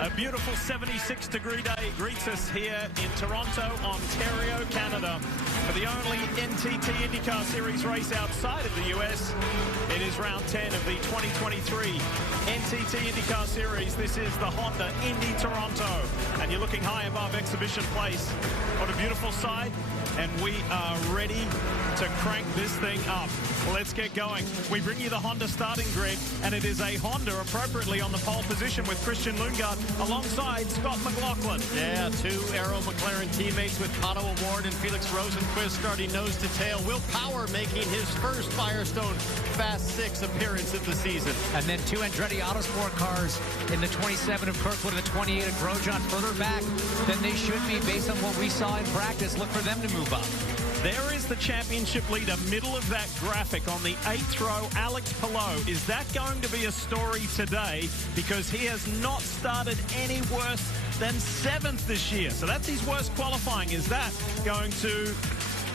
A beautiful 76-degree day greets us here in Toronto, Ontario, Canada. For the only NTT IndyCar Series race outside of the US, it is round 10 of the 2023 NTT IndyCar Series. This is the Honda Indy Toronto, and you're looking high above exhibition place on a beautiful side, and we are ready to crank this thing up. Let's get going. We bring you the Honda starting grid, and it is a Honda appropriately on the pole position with Christian Lundgaard alongside Scott McLaughlin. Yeah, two Aero McLaren teammates with Pato O'Ward and Felix Rosenqvist starting nose to tail. Will Power making his first Firestone Fast 6 appearance of the season. And then two Andretti Autosport cars in the 27 of Kirkwood and the 28 of Grosjean, further back than they should be based on what we saw in practice. Look for them to move up. There is the championship leader, middle of that graphic on the 8th row, Alex Palou. Is that going to be a story today? Because he has not started any worse than 7th this year. So that's his worst qualifying. Is that going to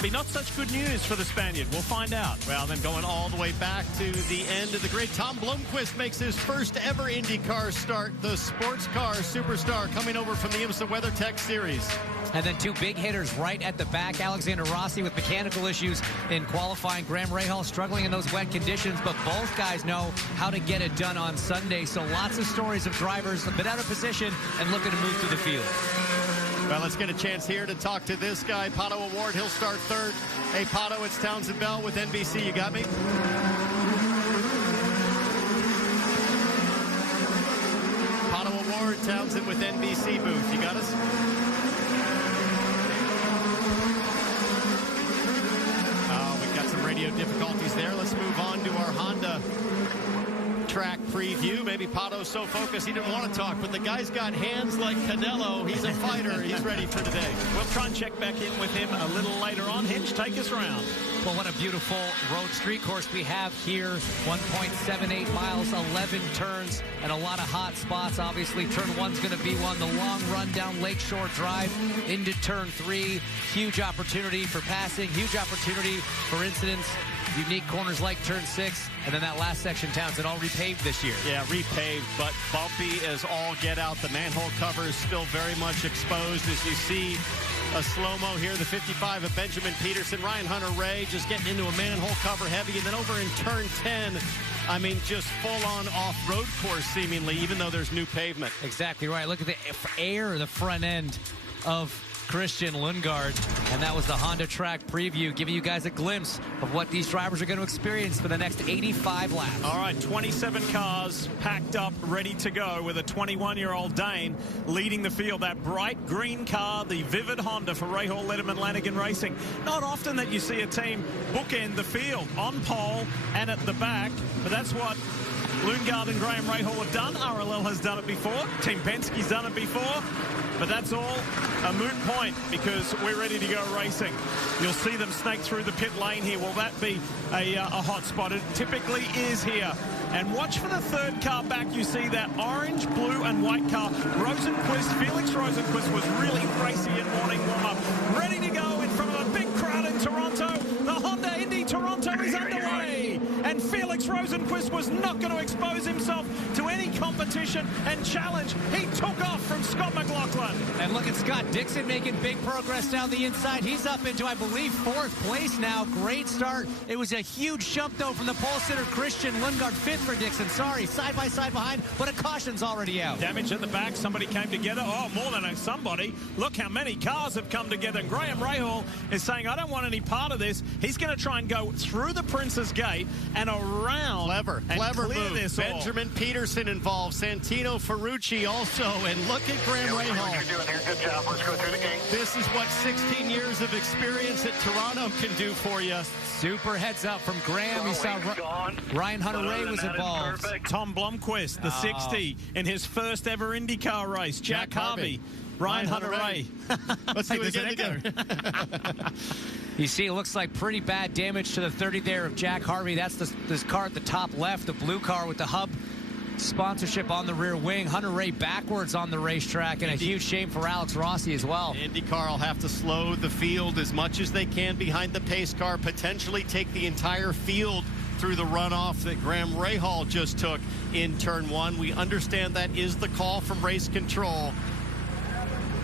be not such good news for the Spaniard? We'll find out. Well, then going all the way back to the end of the grid, Tom Blomqvist makes his first ever IndyCar start. The sports car superstar coming over from the IMSA WeatherTech Series. And then two big hitters right at the back. Alexander Rossi with mechanical issues in qualifying. Graham Rahal struggling in those wet conditions, but both guys know how to get it done on Sunday. So lots of stories of drivers a bit out of position and looking to move through the field. Well, let's get a chance here to talk to this guy, Pato O'Ward. He'll start third. Hey, Pato, it's Townsend Bell with NBC. You got me? Pato O'Ward, Townsend with NBC booth. You got us? We've got some radio difficulties there. Let's move on to our Honda track preview. Maybe Pato's so focused he didn't want to talk, but the guy's got hands like Canelo. He's a fighter. He's ready for today. We'll try and check back in with him a little later on. Hinch, take us around. Well, what a beautiful road street course we have here. 1.78 miles, 11 turns, and a lot of hot spots. Obviously, turn one's going to be one. The long run down Lakeshore Drive into turn 3. Huge opportunity for passing, huge opportunity for incidents. Unique corners like turn 6, and then that last section, Townsend, all repaved this year. Yeah, repaved, but bumpy as all get out. The manhole cover is still very much exposed as you see a slow-mo here. The 55 of Benjamin Peterson. Ryan Hunter-Reay just getting into a manhole cover heavy, and then over in turn 10, I mean, just full-on off-road course seemingly, even though there's new pavement. Exactly right. Look at the air, the front end of Christian Lundgaard, and that was the Honda track preview, giving you guys a glimpse of what these drivers are going to experience for the next 85 laps. All right, 27 cars packed up, ready to go, with a 21-year-old Dane leading the field. That bright green car, the Vivid Honda for Rahal, Letterman, Lanigan Racing. Not often that you see a team bookend the field on pole and at the back, but that's what Lundgaard and Graham Rahal have done. RLL has done it before. Team Penske's done it before. But that's all a moot point because we're ready to go racing. You'll see them snake through the pit lane here. Will that be a hot spot? It typically is here. And watch for the third car back. You see that orange, blue, and white car. Rosenqvist, Felix Rosenqvist was really racy in morning warm-up. Ready to go in front of a big crowd in Toronto. The Honda Indy Toronto is underway. And Felix Rosenqvist was not going to expose himself to any competition and challenge. He took off from Scott McLaughlin. And look at Scott Dixon making big progress down the inside. He's up into, I believe, 4th place now. Great start. It was a huge jump, though, from the pole sitter, Christian Lundgaard. 5th for Dixon. Sorry, side by side behind, but a caution's already out. Damage at the back. Somebody came together. Oh, more than somebody. Look how many cars have come together. And Graham Rahal is saying, I don't want any part of this. He's going to try and go through the Prince's Gate and around. Clever move. Benjamin Peterson involved. Santino Ferrucci also. And look at Graham Rahal. Good job. Let's go through the gate. This is what 16 years of experience at Toronto can do for you. Super heads up from Graham. You saw Ryan Hunter-Reay was involved. Tom Blomqvist, the 60, in his first ever IndyCar race. Jack Harvey. Ryan Hunter-Reay. Let's do it again together. You see, it looks like pretty bad damage to the 30 there of Jack Harvey. That's this car at the top left, the blue car with the hub sponsorship on the rear wing. Hunter-Reay backwards on the racetrack, and a huge shame for Alex Rossi as well. IndyCar will have to slow the field as much as they can behind the pace car, potentially take the entire field through the runoff that Graham Rahal just took in turn one. We understand that is the call from race control.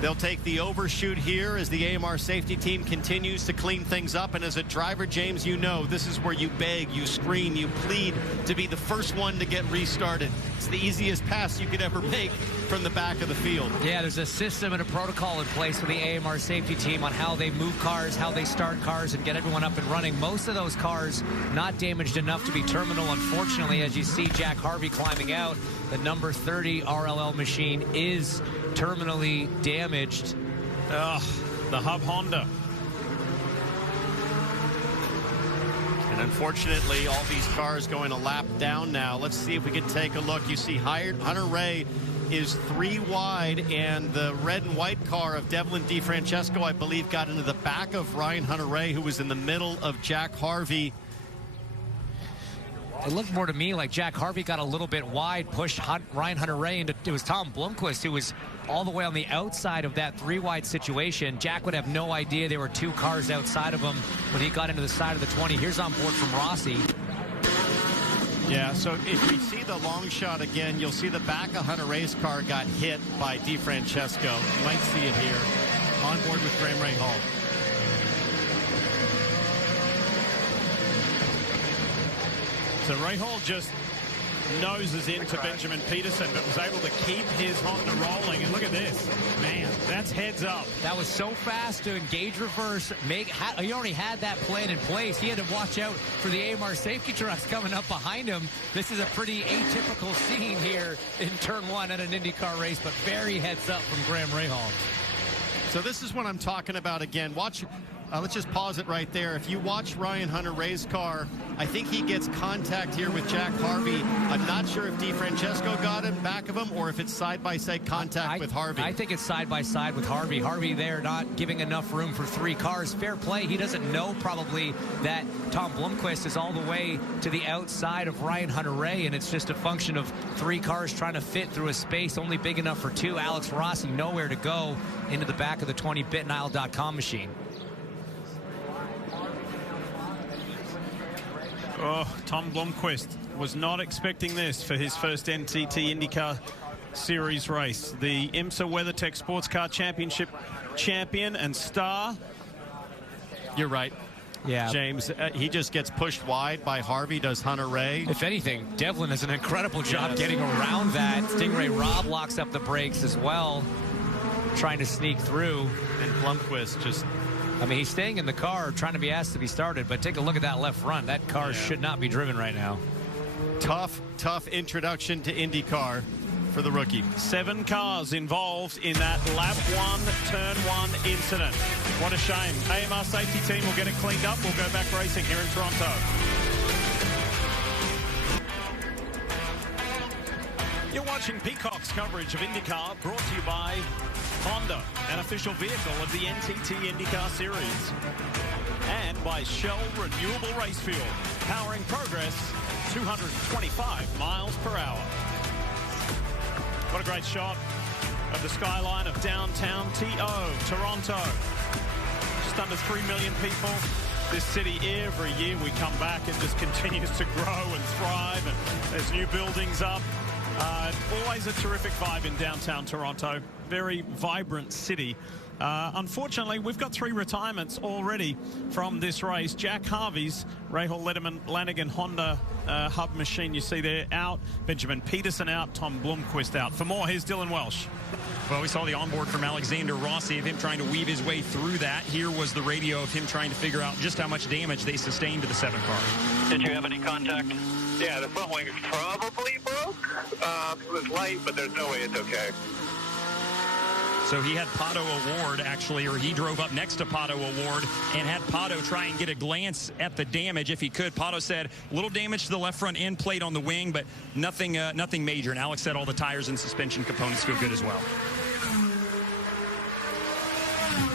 They'll take the overshoot here as the AMR safety team continues to clean things up. And as a driver, James, you know, this is where you beg, you scream, you plead to be the first one to get restarted. It's the easiest pass you could ever make from the back of the field. Yeah, there's a system and a protocol in place for the AMR safety team on how they move cars, how they start cars, and get everyone up and running. Most of those cars not damaged enough to be terminal. Unfortunately, as you see Jack Harvey climbing out, the number 30 RLL machine is terminally damaged. The hub Honda. And unfortunately, all these cars going a lap down now. Let's see if we can take a look. You see Hunter Ray is 3 wide, and the red and white car of Devlin DeFrancesco, I believe, got into the back of Ryan Hunter Ray, who was in the middle of Jack Harvey. It looked more to me like Jack Harvey got a little bit wide, pushed Ryan Hunter Ray into, it was Tom Blomqvist who was all the way on the outside of that 3-wide situation. Jack would have no idea there were 2 cars outside of him when he got into the side of the 20. Here's on board from Rossi. Yeah, so if we see the long shot again, you'll see the back of Hunter Ray's car got hit by DeFrancesco. You might see it here. On board with Graham Rahal. So Rahal just noses into Benjamin Peterson, but was able to keep his Honda rolling. And look at this. Man, that's heads up. That was so fast to engage reverse. He already had that plan in place. He had to watch out for the AMR safety trucks coming up behind him. This is a pretty atypical scene here in turn one at an IndyCar race, but very heads up from Graham Rahal. So this is what I'm talking about again. Watch. Let's just pause it right there. If you watch Ryan Hunter Ray's car, I think he gets contact here with Jack Harvey. I'm not sure if DeFrancesco got him back of him or if it's side-by-side contact with Harvey. I think it's side-by-side with Harvey. Harvey there not giving enough room for 3 cars. Fair play. He doesn't know probably that Tom Blomqvist is all the way to the outside of Ryan Hunter Ray, and it's just a function of 3 cars trying to fit through a space only big enough for 2. Alex Rossi nowhere to go into the back of the 20bitnile.com machine. Oh, Tom Blomqvist was not expecting this for his first NTT IndyCar Series race. The IMSA WeatherTech Sports Car Championship champion and star. You're right. Yeah, James, he just gets pushed wide by Harvey, does Hunter Ray. If anything, Devlin does an incredible job getting around that. Stingray Robb locks up the brakes as well, trying to sneak through. And Blomqvist just... I mean, he's staying in the car, trying to be asked to be started, but take a look at that left front. That car should not be driven right now. Tough introduction to IndyCar for the rookie. 7 cars involved in that lap 1, turn 1 incident. What a shame. AMR safety team will get it cleaned up. We'll go back racing here in Toronto. You're watching Peacock's coverage of IndyCar, brought to you by Honda, an official vehicle of the NTT IndyCar Series. And by Shell Renewable Race Fuel, powering progress 225 miles per hour. What a great shot of the skyline of downtown Toronto. Just under 3 million people. This city, every year we come back, it just continues to grow and thrive, and there's new buildings up. Always a terrific vibe in downtown Toronto. Very vibrant city. Unfortunately, we've got 3 retirements already from this race. Jack Harvey's Rahal Letterman Lanigan Honda hub machine you see there out. Benjamin Peterson out. Tom Blomqvist out. For more, here's Dylan Welsh. Well, we saw the onboard from Alexander Rossi of him trying to weave his way through that. Here was the radio of him trying to figure out just how much damage they sustained to the 7 car. Did you have any contact? Yeah, the front wing is probably broke. It was light, but there's no way it's okay. So he had Pato Award, actually, or he drove up next to Pato Award and had Pato try and get a glance at the damage if he could. Pato said a little damage to the left front end plate on the wing, but nothing major. And Alex said all the tires and suspension components feel good as well.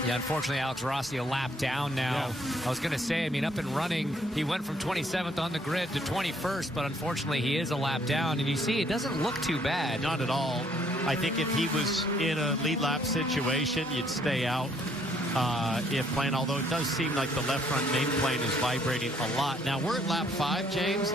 Yeah, unfortunately, Alex Rossi a lap down now. Yeah. I was going to say, I mean, up and running, he went from 27th on the grid to 21st, but unfortunately, he is a lap down. And you see, it doesn't look too bad. Not at all. I think if he was in a lead lap situation, you'd stay out. if playing, although it does seem like the left front main plane is vibrating a lot. Now, we're at lap 5, James,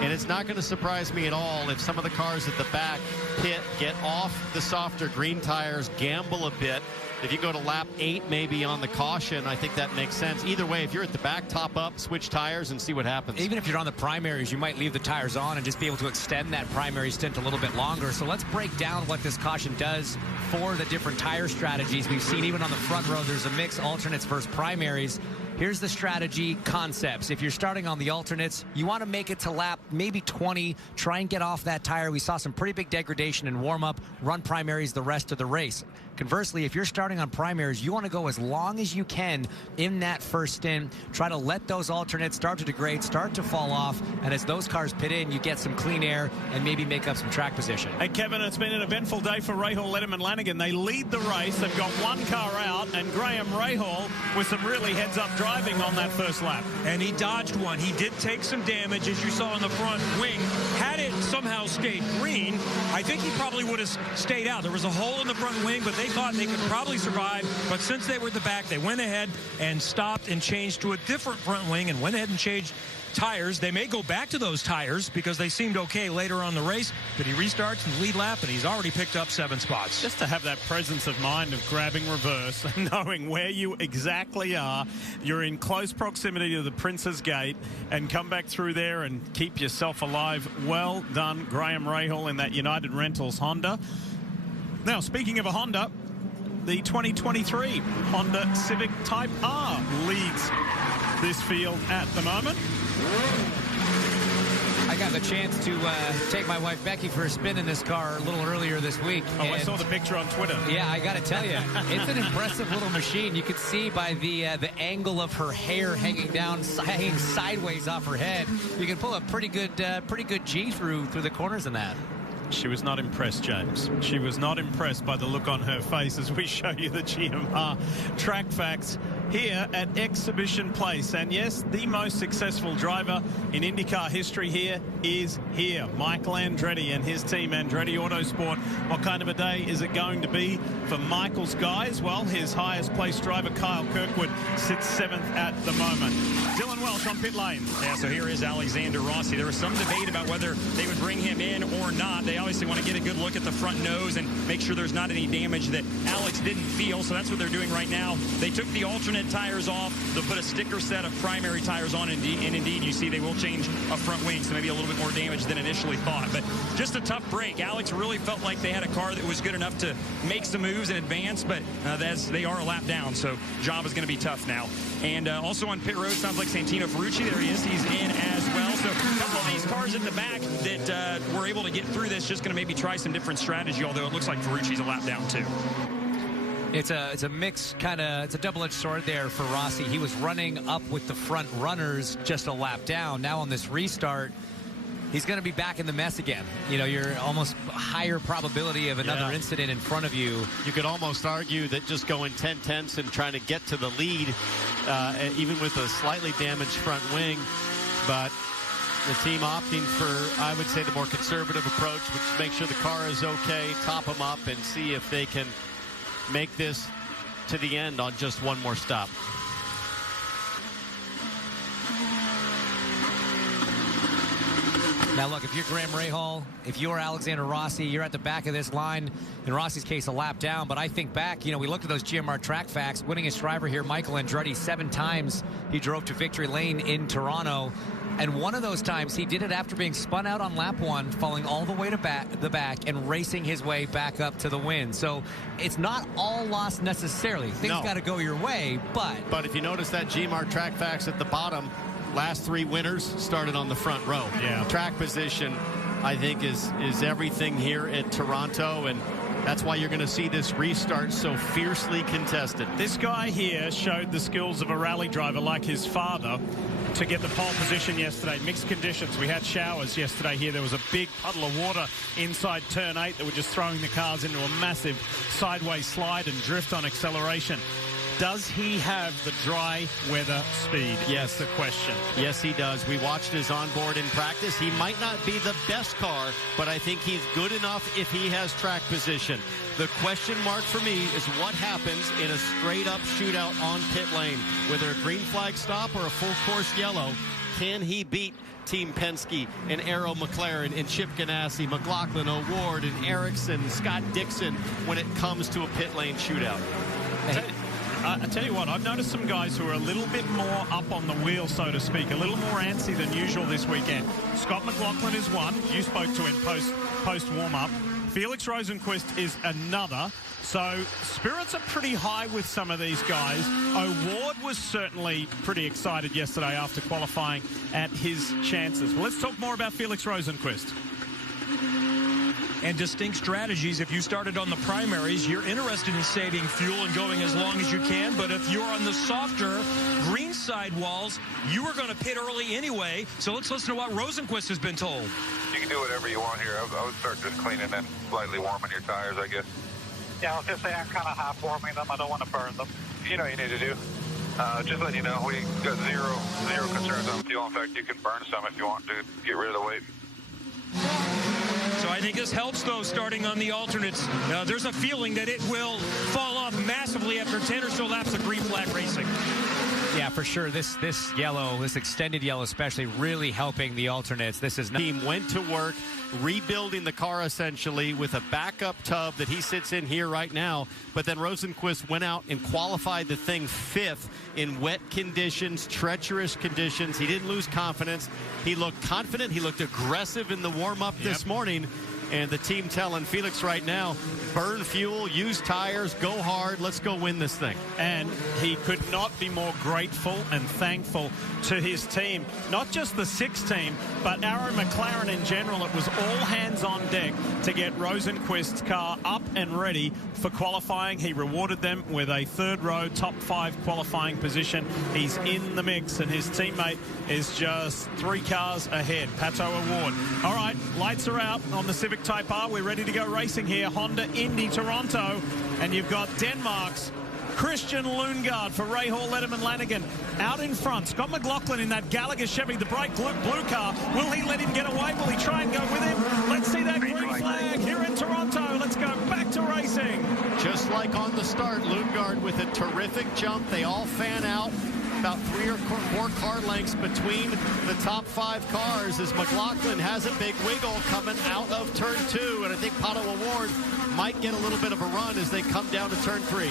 and it's not going to surprise me at all if some of the cars at the back pit, get off the softer green tires, gamble a bit. If you go to lap 8, maybe on the caution, I think that makes sense. Either way, if you're at the back, top up, switch tires, and see what happens. Even if you're on the primaries, you might leave the tires on and just be able to extend that primary stint a little bit longer. So let's break down what this caution does for the different tire strategies. We've seen even on the front row, there's a mix, alternates versus primaries. Here's the strategy concepts. If you're starting on the alternates, you want to make it to lap maybe 20, try and get off that tire. We saw some pretty big degradation in warm-up, run primaries the rest of the race. Conversely, if you're starting on primaries, you want to go as long as you can in that first stint. Try to let those alternates start to degrade, start to fall off, and as those cars pit in, you get some clean air and maybe make up some track position. Hey, Kevin, it's been an eventful day for Rahal, Letterman, Lanigan. They lead the race. They've got one car out, and Graham Rahal with some really heads-up driving on that first lap. And he dodged one. He did take some damage, as you saw in the front wing. Had it somehow stayed green, I think he probably would have stayed out. There was a hole in the front wing, but they thought they could probably survive. But since they were at the back, they went ahead and stopped and changed to a different front wing and went ahead and changed tires. They may go back to those tires because they seemed okay later on the race, but he restarts in the lead lap and he's already picked up 7 spots. Just to have that presence of mind of grabbing reverse and knowing where you exactly are. You're in close proximity to the Prince's Gate and come back through there and keep yourself alive. Well done, Graham Rahal, in that United Rentals Honda. Now, speaking of a Honda, the 2023 Honda Civic Type R leads this field at the moment. I got the chance to take my wife Becky for a spin in this car a little earlier this week. Oh, I saw the picture on Twitter. Yeah, I got to tell you, it's an impressive little machine. You could see by the angle of her hair hanging sideways off her head. You can pull a pretty good G through the corners in that. She was not impressed, James. She was not impressed by the look on her face as we show you the GMR track facts here at Exhibition Place. And yes, the most successful driver in IndyCar history here is here. Michael Andretti and his team, Andretti Autosport. What kind of a day is it going to be for Michael's guys? Well, his highest placed driver, Kyle Kirkwood, sits 7th at the moment. Dylan Welch on pit lane. Yeah, so here is Alexander Rossi. There was some debate about whether they would bring him in or not. They obviously want to get a good look at the front nose and make sure there's not any damage that Alex didn't feel, so that's what they're doing right now. They took the alternate tires off. They'll put a sticker set of primary tires on, and indeed, you see they will change a front wing, so maybe a little bit more damage than initially thought. But just a tough break. Alex really felt like they had a car that was good enough to make some moves and advance, but they are a lap down, so job is going to be tough now. And also on pit road, sounds like Santino Ferrucci. There he is. He's in as well. So a couple of these cars at the back that were able to get through this, just going to maybe try some different strategy, although it looks like Ferrucci's a lap down too. It's a mix, it's a double-edged sword there for Rossi. He was running up with the front runners just a lap down. Now on this restart, he's going to be back in the mess again. You know, you're almost higher probability of another incident in front of you. You could almost argue that just going 10/10 and trying to get to the lead, even with a slightly damaged front wing, but the team opting for, I would say, the more conservative approach, which is make sure the car is okay, top them up, and see if they can make this to the end on just one more stop. Now, look, if you're Graham Rahal, if you're Alexander Rossi, you're at the back of this line. In Rossi's case, a lap down. But I think back, we looked at those GMR track facts. Winningest driver here, Michael Andretti, 7 times he drove to victory lane in Toronto. And one of those times, he did it after being spun out on lap 1, falling all the way to the back, and racing his way back up to the win. So it's not all lost necessarily. Things got to go your way, but if you notice that GMR track facts at the bottom, last 3 winners started on the front row. Yeah. Track position, I think, is everything here at Toronto, and that's why you're going to see this restart so fiercely contested. This guy here showed the skills of a rally driver like his father to get the pole position yesterday. Mixed conditions. We had showers yesterday here. There was a big puddle of water inside turn 8 that were just throwing the cars into a massive sideways slide and drift on acceleration. Does he have the dry weather speed? Yes. That's the question. Yes, he does. We watched his onboard in practice. He might not be the best car, but I think he's good enough if he has track position. The question mark for me is what happens in a straight-up shootout on pit lane, whether a green flag stop or a full-course yellow. Can he beat Team Penske and Arrow McLaren and Chip Ganassi, McLaughlin, O'Ward, and Ericsson, Scott Dixon when it comes to a pit lane shootout? I tell you what, I've noticed some guys who are a little bit more up on the wheel, so to speak, a little more antsy than usual this weekend. Scott McLaughlin is one. You spoke to him post warm-up. Felix Rosenqvist is another. So spirits are pretty high with some of these guys. O'Ward was certainly pretty excited yesterday after qualifying at his chances. Well, let's talk more about Felix Rosenqvist. And distinct strategies. If you started on the primaries, you're interested in saving fuel and going as long as you can. But if you're on the softer green sidewalls, you are going to pit early anyway. So let's listen to what Rosenqvist has been told. You can do whatever you want here. I would start just cleaning and slightly warming your tires, I guess. Yeah, I was just saying I'm kind of half warming them. I don't want to burn them. You know what you need to do. Just letting you know, we got zero concerns on fuel. In fact, you can burn some if you want to get rid of the weight. So I think this helps, though, starting on the alternates. There's a feeling that it will fall off massively after 10 or so laps of green flag racing. Yeah, for sure. This yellow, this extended yellow especially, really helping the alternates. This is Team went to work rebuilding the car essentially with a backup tub that he sits in here right now. But then Rosenqvist went out and qualified the thing 5th in wet conditions, treacherous conditions. He didn't lose confidence. He looked confident. He looked aggressive in the warm-up this morning. And the team telling Felix right now, burn fuel, use tires, go hard, let's go win this thing. And he could not be more grateful and thankful to his team. Not just the 6 team, but Arrow McLaren in general. It was all hands on deck to get Rosenqvist's car up and ready for qualifying. He rewarded them with a 3rd row, top 5 qualifying position. He's in the mix, and his teammate is just 3 cars ahead. Pato O'Ward. All right, lights are out on the Civic Type R. We're ready to go racing here. Honda Indy Toronto, and you've got Denmark's Christian Lundgaard for Rahal Letterman Lanigan out in front. Scott McLaughlin in that Gallagher Chevy, the bright blue car. Will he let him get away? Will he try and go with him? Let's see that green flag here in Toronto. Let's go back to racing. Just like on the start, Lundgaard with a terrific jump. They all fan out. About 3 or 4 car lengths between the top 5 cars as McLaughlin has a big wiggle coming out of turn 2. And I think Pato O'Ward might get a little bit of a run as they come down to turn 3. I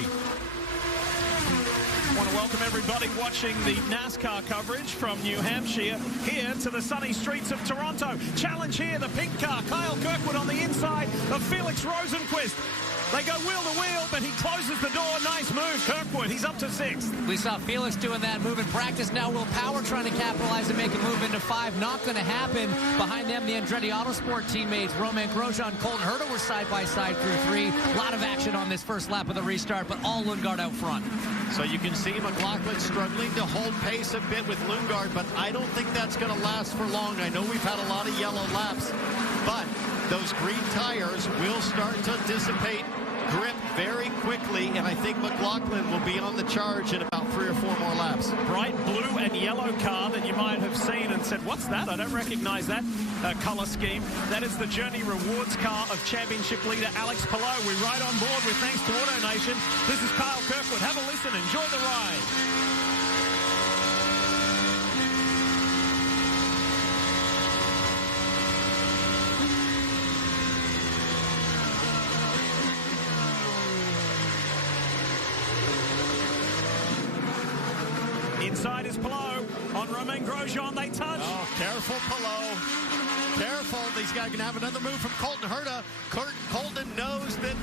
want to welcome everybody watching the NASCAR coverage from New Hampshire here to the sunny streets of Toronto. Challenge here, the pink car. Kyle Kirkwood on the inside of Felix Rosenqvist. They go wheel to wheel, but he closes the door. Nice move, Kirkwood. He's up to 6th. We saw Felix doing that move in practice. Now Will Power trying to capitalize and make a move into 5. Not going to happen. Behind them, the Andretti Autosport teammates, Romain Grosjean, Colton Herta were side by side through 3. A lot of action on this first lap of the restart, but all Lundgaard out front. So you can see McLaughlin struggling to hold pace a bit with Lundgaard, but I don't think that's going to last for long. I know we've had a lot of yellow laps, but those green tires will start to dissipate grip very quickly, and I think McLaughlin will be on the charge in about 3 or 4 more laps. Bright blue and yellow car that you might have seen and said, what's that? I don't recognize that color scheme. That is the Journey Rewards car of championship leader Alex Palou. We ride on board with thanks to AutoNation. This is Kyle Kirkwood. Have a listen. Enjoy the ride. Inside is Palou on Romain Grosjean. They touch. Oh, careful, Palou. Careful. He's going to have another move from Colton Herta. Colton knows that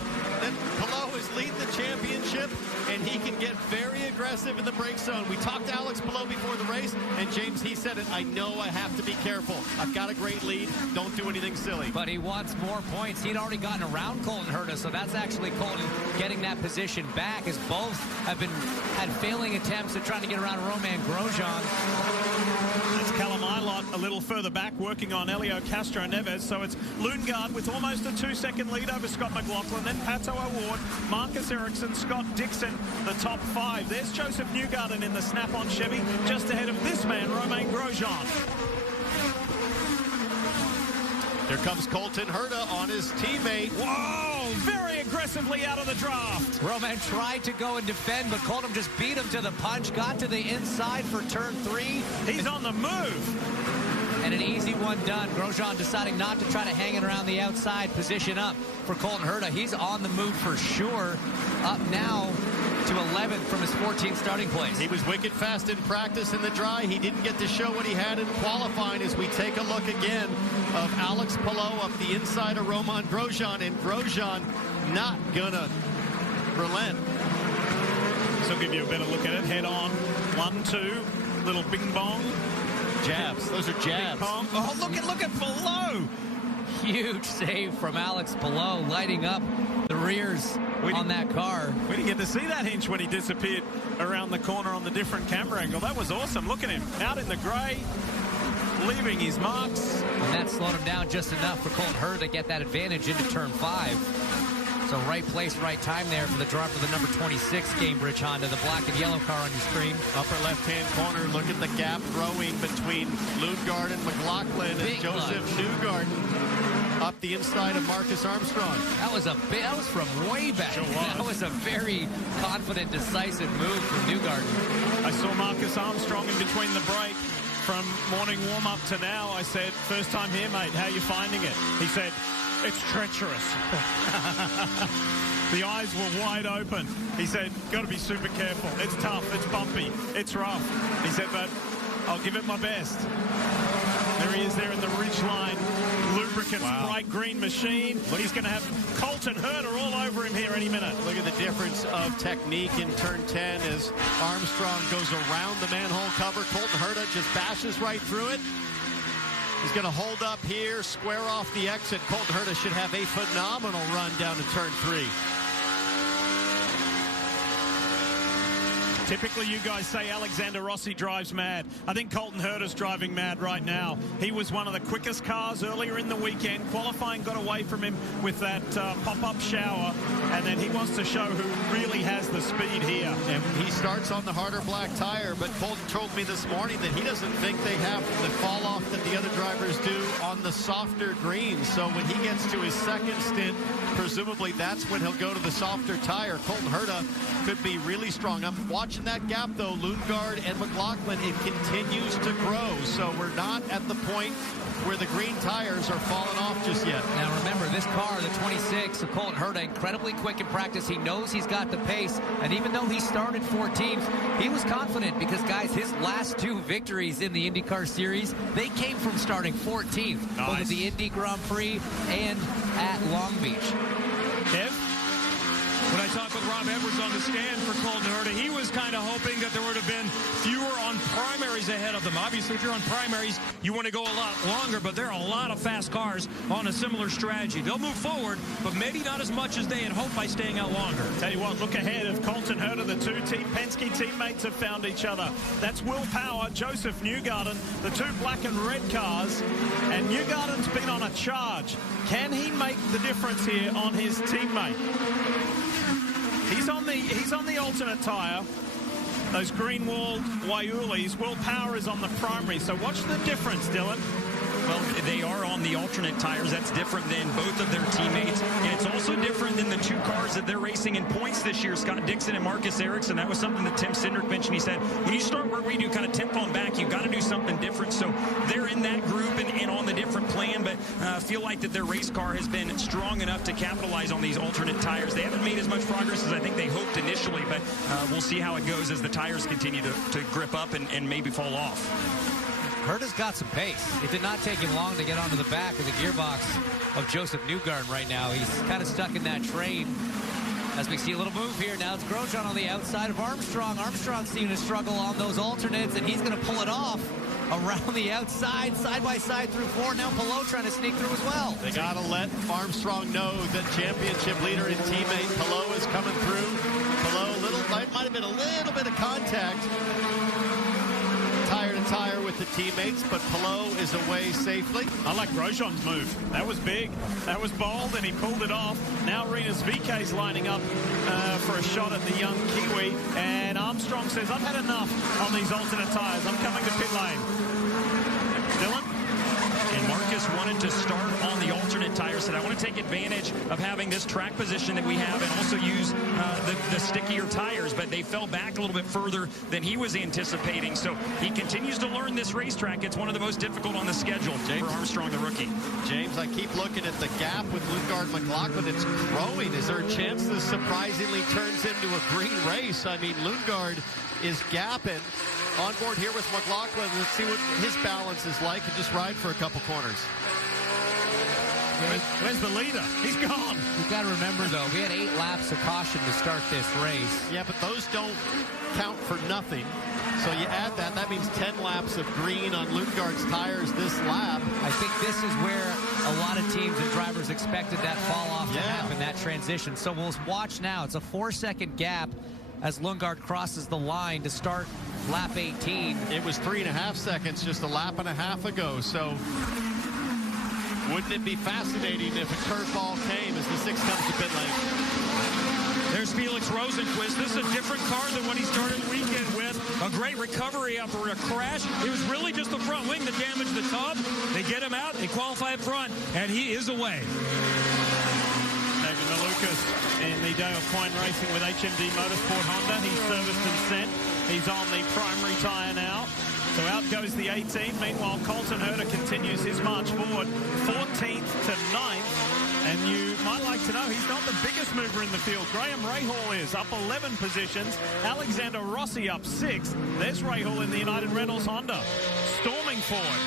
Palou is leading the championship, and he can get very aggressive in the brake zone. We talked to Alex Palou before the race, and James, he said it, I know I have to be careful. I've got a great lead. Don't do anything silly. But he wants more points. He'd already gotten around Colton Herta, so that's actually Colton getting that position back, as both have had failing attempts at trying to get around Romain Grosjean. That's Callum Ilott a little further back, working on Helio Castro Neves. So it's Lundgaard with almost a 2-second lead over Scott McLaughlin. Then Pato O'Ward, Marcus Ericsson, Scott Dixon, the top 5. There's Joseph Newgarden in the Snap-on Chevy, just ahead of this man, Romain Grosjean. Here comes Colton Herta on his teammate. Whoa, very aggressively out of the draft. Romain tried to go and defend, but Colton just beat him to the punch, got to the inside for turn 3. He's on the move. And an easy one done. Grosjean deciding not to try to hang it around the outside, position up for Colton Herta. He's on the move for sure. Up now to 11th from his 14th starting place. He was wicked fast in practice in the dry. He didn't get to show what he had in qualifying as we take a look again of Alex Palou up the inside of Romain Grosjean, and Grosjean not gonna relent. So I'll give you a better look at it. Head on. 1-2. Little bing bong. Jabs. Those are jabs. Oh, look at Palou. Huge save from Alex Palou, lighting up the rears on that car. We didn't get to see that hinge when he disappeared around the corner on the different camera angle. That was awesome. Look at him out in the grey, leaving his marks. And that slowed him down just enough for Colton Herta to get that advantage into turn 5. So right place, right time there for the driver for the number 26 Cambridge Honda, the black and yellow car on your screen. Upper left-hand corner, look at the gap growing between Lundgaard and McLaughlin, and Joseph Newgarden up the inside of Marcus Armstrong. That was from way back. Sure was. That was a very confident, decisive move from Newgarden. I saw Marcus Armstrong in between the break. From morning warm-up to now, I said, first time here, mate, how you finding it? He said, it's treacherous. The eyes were wide open. He said, got to be super careful. It's tough, it's bumpy, it's rough. He said, but I'll give it my best. There he is there in the ridgeline. Lubricants, bright green machine. He's going to have Colton Herta all over him here any minute. Look at the difference of technique in turn 10 as Armstrong goes around the manhole cover. Colton Herta just bashes right through it. He's going to hold up here, square off the exit. Colton Herta should have a phenomenal run down to turn 3. Typically, you guys say Alexander Rossi drives mad. I think Colton Herta's driving mad right now. He was one of the quickest cars earlier in the weekend. Qualifying got away from him with that pop-up shower, and then he wants to show who really has the speed here. And he starts on the harder black tire, but Colton told me this morning that he doesn't think they have the fall-off that the other drivers do on the softer greens. So when he gets to his second stint, presumably that's when he'll go to the softer tire. Colton Herta could be really strong. I'm watching that gap, though. Lundgaard and McLaughlin, it continues to grow. So we're not at the point where the green tires are falling off just yet. Now remember, this car, the 26 of Colton Herta, incredibly quick in practice. He knows he's got the pace, and even though he started 14th, he was confident because, guys, his last 2 victories in the IndyCar Series, they came from starting 14th, both at the Indy Grand Prix and at Long Beach. Kev? When I talked with Rob Edwards on the stand for Colton Herta, he was kind of hoping that there would have been fewer on primaries ahead of them. Obviously, if you're on primaries, you want to go a lot longer, but there are a lot of fast cars on a similar strategy. They'll move forward, but maybe not as much as they had hoped by staying out longer. Tell you what, look ahead of Colton Herta. The 2 Team Penske teammates have found each other. That's Will Power, Joseph Newgarden, the 2 black and red cars, and Newgarden's been on a charge. Can he make the difference here on his teammate? He's on the alternate tire. Those green-walled Waiulis. Will Power is on the primary. So watch the difference, Dylan. Well, they are on the alternate tires. That's different than both of their teammates. And it's also different than the 2 cars that they're racing in points this year, Scott Dixon and Marcus Ericsson. That was something that Tim Cindric mentioned. He said, when you start where we do, kind of temp on back, you've got to do something different. So they're in that group and on the different plan, but feel like that their race car has been strong enough to capitalize on these alternate tires. They haven't made as much progress as I think they hoped initially, but we'll see how it goes as the tires continue to grip up and maybe fall off. Herta's got some pace. It did not take him long to get onto the back of the gearbox of Joseph Newgarden right now. He's kind of stuck in that train. As we see a little move here, now it's Grosjean on the outside of Armstrong. Armstrong seeming to struggle on those alternates, and he's going to pull it off around the outside, side by side through 4. Now Palou trying to sneak through as well. They got to let Armstrong know that championship leader and teammate Palou is coming through. Palou, might have been a little bit of contact. Tire to tire with the teammates, but Palou is away safely. I like Grosjean's move. That was big. That was bold, and he pulled it off. Now Rinus VK's lining up for a shot at the young Kiwi, and Armstrong says, I've had enough on these alternate tires. I'm coming to pit lane. Dylan? And Marcus wanted to start on the alternate tire, said I want to take advantage of having this track position that we have and also use the stickier tires, but they fell back a little bit further than he was anticipating. So he continues to learn this racetrack. It's one of the most difficult on the schedule for Armstrong, the rookie. James, I keep looking at the gap with Lundgaard McLaughlin. It's growing. Is there a chance this surprisingly turns into a green race? I mean, Lundgaard is gapping. On board here with McLaughlin. Let's see what his balance is like and just ride for a couple corners. Where's the leader? He's gone. You've got to remember, though, we had 8 laps of caution to start this race. Yeah, but those don't count for nothing. So you add that. That means 10 laps of green on Lundgaard's tires this lap. I think this is where a lot of teams and drivers expected that fall off to happen, that transition. So we'll watch now. It's a 4-second gap as Lundgaard crosses the line to start lap 18. It was 3.5 seconds just a lap and a half ago. So wouldn't it be fascinating if a curveball came as the 6 comes to pit lane? There's Felix Rosenqvist. This is a different car than what he started the weekend with. A great recovery after a crash. It was really just the front wing that damaged the top. They get him out, they qualify up front, and he is away. David Malukas in the Dale Coyne Racing with HMD Motorsport Honda. He's serviced and sent. He's on the primary tire now. So out goes the 18. Meanwhile, Colton Herta continues his march forward, 14th to 9th. And you might like to know, he's not the biggest mover in the field. Graham Rahal is up 11 positions. Alexander Rossi up 6th. There's Rahal in the United Rentals Honda, storming forward.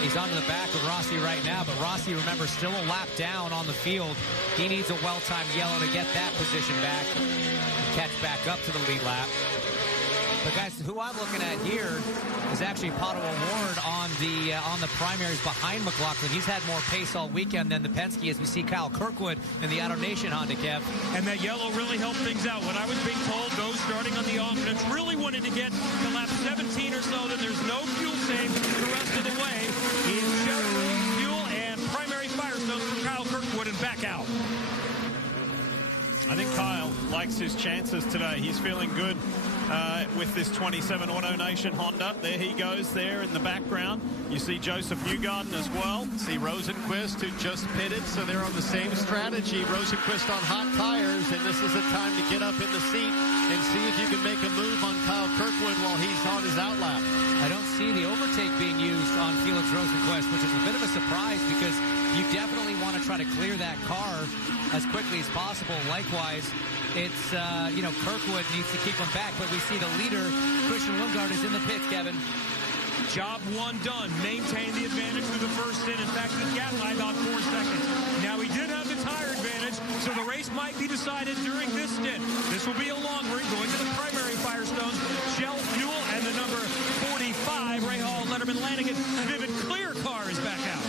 He's onto the back of Rossi right now, but Rossi, remember, still a lap down on the field. He needs a well-timed yellow to get that position back, catch back up to the lead lap. But guys, who I'm looking at here is actually Pato O'Ward on the primaries behind McLaughlin. He's had more pace all weekend than the Penske, as we see Kyle Kirkwood in the Auto Nation Honda, Kev. And that yellow really helped things out. When I was being told those starting on the alternates really wanted to get to lap 17 or so, then there's no fuel save the rest of the way. It's Chevrolet fuel and primary Firestone for Kyle Kirkwood and back out. I think Kyle likes his chances today. He's feeling good with this 27 Auto Nation Honda. There he goes there in the background. You see Joseph Newgarden as well. See Rosenqvist, who just pitted, so they're on the same strategy. Rosenqvist on hot tires, and this is a time to get up in the seat and see if you can make a move on Kyle Kirkwood while he's on his outlap. I don't see the overtake being used on Felix Rosenqvist, which is a bit of a surprise because you definitely want to try to clear that car as quickly as possible. Likewise, it's, Kirkwood needs to keep him back, but we see the leader, Christian Lundgaard, is in the pits, Kevin. Job one done. Maintain the advantage through the first stint. In fact, the gap by about 4 seconds. Now, he did have the tire advantage, so the race might be decided during this stint. This will be a long run going to the primary Firestones, Shell Fuel, and the number 45, Rahal Letterman Lanigan Vivid Clear car is back out.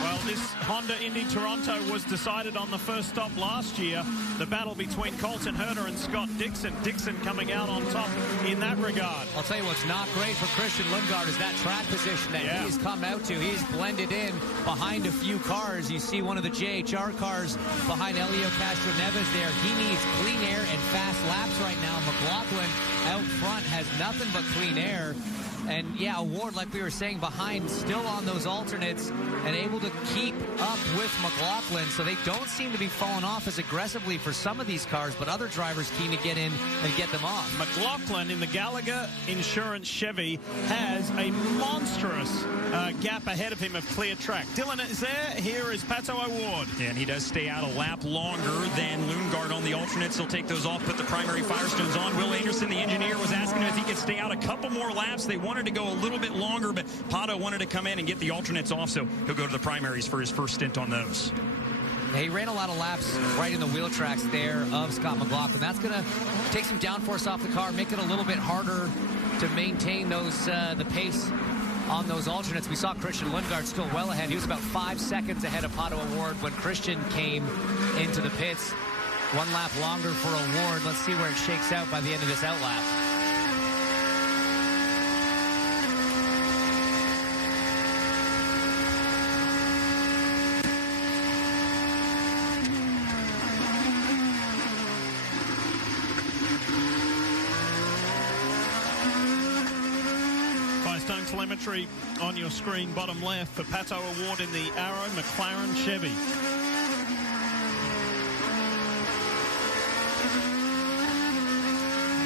Well, this Honda Indy Toronto was decided on the first stop last year. The battle between Colton Herta and Scott Dixon. Dixon coming out on top in that regard. I'll tell you what's not great for Christian Lundgaard is that track position that he's come out to. He's blended in behind a few cars. You see one of the JHR cars behind Elio Castroneves there. He needs clean air and fast laps right now. McLaughlin out front has nothing but clean air. And yeah, O'Ward, like we were saying, behind, still on those alternates and able to keep up with McLaughlin. So they don't seem to be falling off as aggressively for some of these cars, but other drivers keen to get in and get them off. McLaughlin in the Gallagher Insurance Chevy has a monstrous gap ahead of him of clear track. Dylan is there. Here is Pato O'Ward. And he does stay out a lap longer than Lundgaard on the alternates. He'll take those off, put the primary Firestones on. Will Anderson, the engineer, was asking him if he could stay out a couple more laps. They wanted to go a little bit longer, but Pato wanted to come in and get the alternates off, so he'll go to the primaries for his first stint on those. He ran a lot of laps right in the wheel tracks there of Scott McLaughlin. That's going to take some downforce off the car, make it a little bit harder to maintain those the pace on those alternates. We saw Christian Lundgaard still well ahead. He was about 5 seconds ahead of Pato O'Ward when Christian came into the pits. 1 lap longer for O'Ward. Let's see where it shakes out by the end of this outlap. telemetry on your screen, bottom left, for Pato Award in the Arrow McLaren Chevy.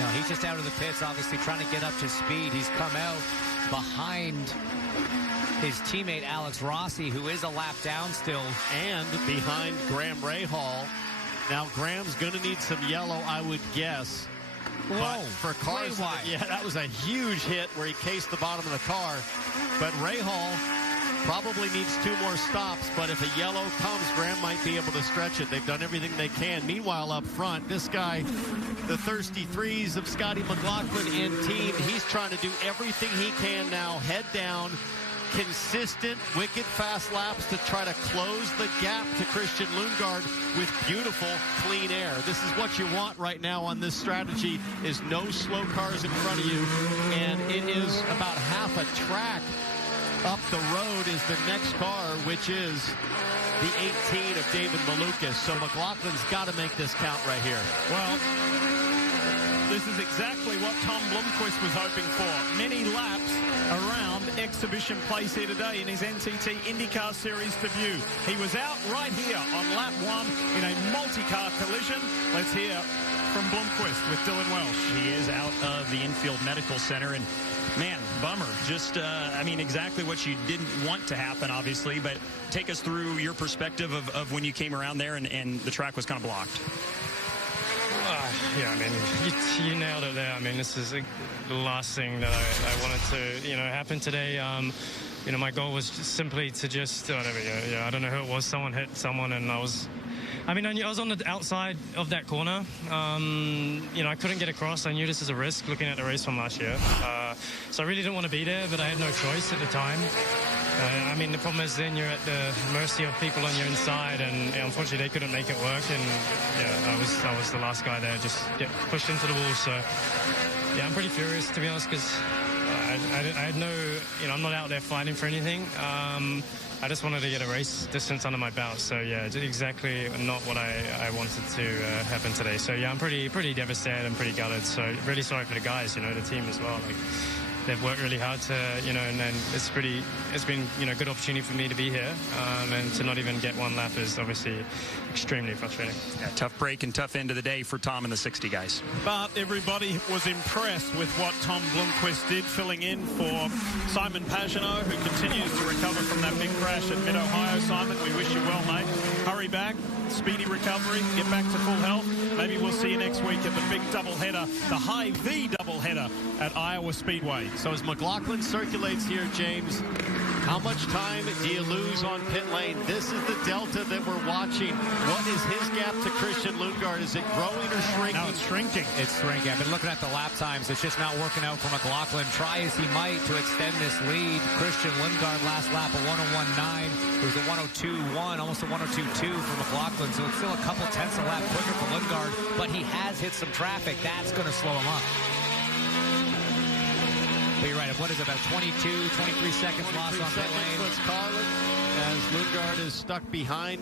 No, he's just out of the pits, obviously trying to get up to speed. He's come out behind his teammate Alex Rossi, who is a lap down still. And behind Graham Rahal. Now, Graham's going to need some yellow, I would guess. Whoa, but for cars, yeah, that was a huge hit where he cased the bottom of the car. But Rahal probably needs 2 more stops, but if a yellow comes, Graham might be able to stretch it. They've done everything they can. Meanwhile, up front, this guy, the thirsty threes of Scotty McLaughlin and team, he's trying to do everything he can now, head down, consistent, wicked fast laps to try to close the gap to Christian Lundgaard with beautiful, clean air. This is what you want right now on this strategy, is no slow cars in front of you, and it is about half a track up the road is the next car, which is the 18 of David Malukas. So McLaughlin's got to make this count right here. Well, this is exactly what Tom Blomqvist was hoping for. Many laps around exhibition place here today in his NTT IndyCar Series debut. He was out right here on lap 1 in a multi-car collision. Let's hear from Blomqvist with Dylan Welsh. He is out of the infield medical center, and man, bummer. Just, I mean, exactly what you didn't want to happen, obviously, but take us through your perspective of when you came around there and the track was kind of blocked. Yeah, I mean, you nailed it there. I mean, this is the last thing that I wanted to, happen today. My goal was just simply to just, I don't know who it was. Someone hit someone, and I was on the outside of that corner. I couldn't get across. I knew this is a risk looking at the race from last year. So I really didn't want to be there, but I had no choice at the time. The problem is then you're at the mercy of people on your inside, and unfortunately they couldn't make it work. And yeah, I was the last guy there, just get pushed into the wall. So yeah, I'm pretty furious, to be honest, because I had no, I'm not out there fighting for anything. I just wanted to get a race distance under my belt. So yeah, exactly not what I wanted to happen today. So yeah, I'm pretty devastated and pretty gutted. So really sorry for the guys, the team as well. They've worked really hard to, and it's been, good opportunity for me to be here, and to not even get one lap is obviously extremely frustrating. Yeah, tough break and tough end of the day for Tom and the 60 guys. But everybody was impressed with what Tom Blomqvist did, filling in for Simon Pagenaud, who continues to recover from that big crash at Mid-Ohio. Simon, we wish you well, mate. Hurry back, speedy recovery, get back to full health. Maybe we'll see you next week at the big doubleheader, the High V doubleheader at Iowa Speedway. So as McLaughlin circulates here, James, how much time do you lose on pit lane? This is the delta that we're watching. What is his gap to Christian Lundgaard? Is it growing or shrinking? No, it's shrinking. It's shrinking. I've been looking at the lap times. It's just not working out for McLaughlin. Try as he might to extend this lead. Christian Lundgaard last lap a 101.9. It was a 102.1, almost a 102.2 for McLaughlin. So it's still a couple tenths a lap quicker for Lundgaard, but he has hit some traffic. That's going to slow him up. But you're right, what is it, about 22, 23 seconds lost on pit lane? Let's call it, as Lundgaard is stuck behind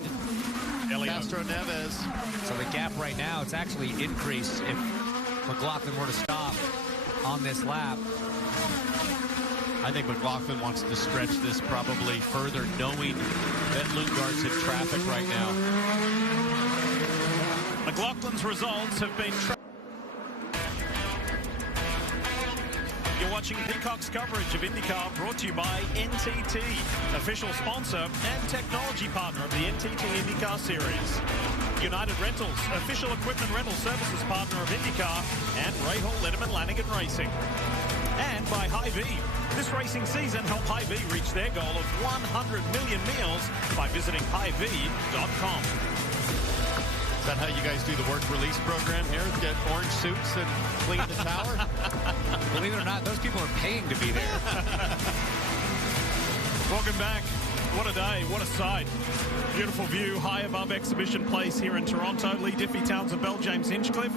Castro Neves. So the gap right now, it's actually increased if McLaughlin were to stop on this lap. I think McLaughlin wants to stretch this probably further, knowing that Lundgaard's in traffic right now. McLaughlin's results have been You're watching Peacock's coverage of IndyCar, brought to you by NTT, official sponsor and technology partner of the NTT IndyCar Series. United Rentals, official equipment rental services partner of IndyCar, and Rahal Letterman Lanigan Racing. And by Hy-Vee. This racing season, help Hy-Vee reach their goal of 100 million meals by visiting Hy-Vee.com. Is that how you guys do the work release program here? Get orange suits and clean the tower? Believe it or not, those people are paying to be there. Welcome back. What a day, what a sight. Beautiful view high above exhibition place here in Toronto. Lee Diffie, Townsend Bell, James Hinchcliffe,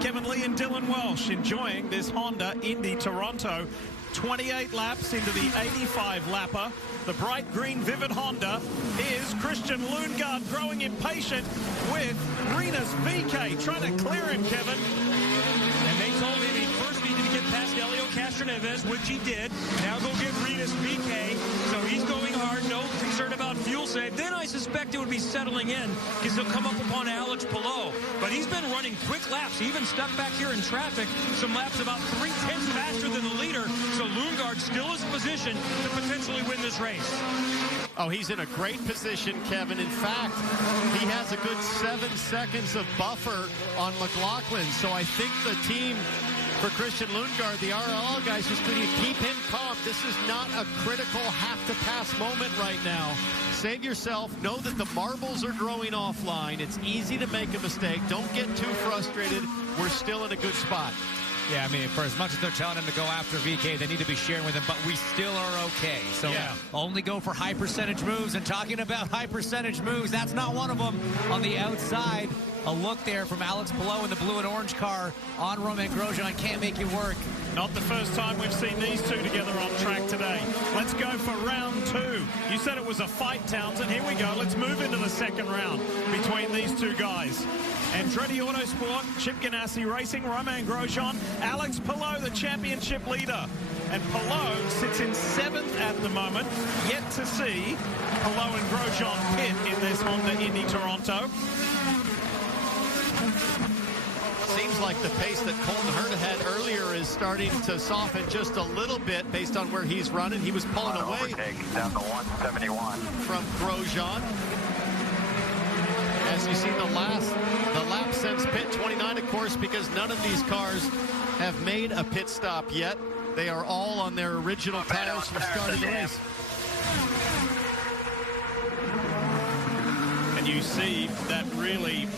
Kevin Lee and Dylan Welsh enjoying this Honda Indy Toronto. 28 laps into the 85-lapper. The bright green Vivid Honda is Christian Lundgaard growing impatient with Rinus VeeKay trying to clear him, Kevin. And they told him he first needed to get past Helio Castroneves, which he did. Now go get Rinus minus VK, so he's going hard. No concern about fuel save. Then I suspect it would be settling in because he'll come up upon Alex Palou. But he's been running quick laps. He even stuck back here in traffic. Some laps about 3/10 faster than the leader. So Lundgaard still is positioned to potentially win this race. Oh, he's in a great position, Kevin. In fact, he has a good 7 seconds of buffer on McLaughlin. So I think the team for Christian Lundgaard, the RLL guys, just going to keep him calm. This is not a critical have-to-pass moment right now. Save yourself. Know that the marbles are growing offline. It's easy to make a mistake. Don't get too frustrated. We're still in a good spot. Yeah, I mean, for as much as they're telling him to go after VK, they need to be sharing with him, but we still are okay. So only go for high percentage moves. And talking about high percentage moves, that's not one of them. On the outside, a look there from Alex Palou in the blue and orange car on Romain Grosjean. Can't make it work. Not the first time we've seen these two together on track today. Let's go for round 2. You said it was a fight, Townsend. Here we go. Let's move into the second round between these two guys. Andretti Autosport, Chip Ganassi Racing, Romain Grosjean, Alex Palou, the championship leader. And Palou sits in 7th at the moment. Yet to see Palou and Grosjean pit in this Honda Indy Toronto. Seems like the pace that Colton Herta had earlier is starting to soften just a little bit based on where he's running. He was pulling away down to 171 from Grosjean. As you see the lap since pit 29, of course, because none of these cars have made a pit stop yet. They are all on their original tires from start of the race. And you see that really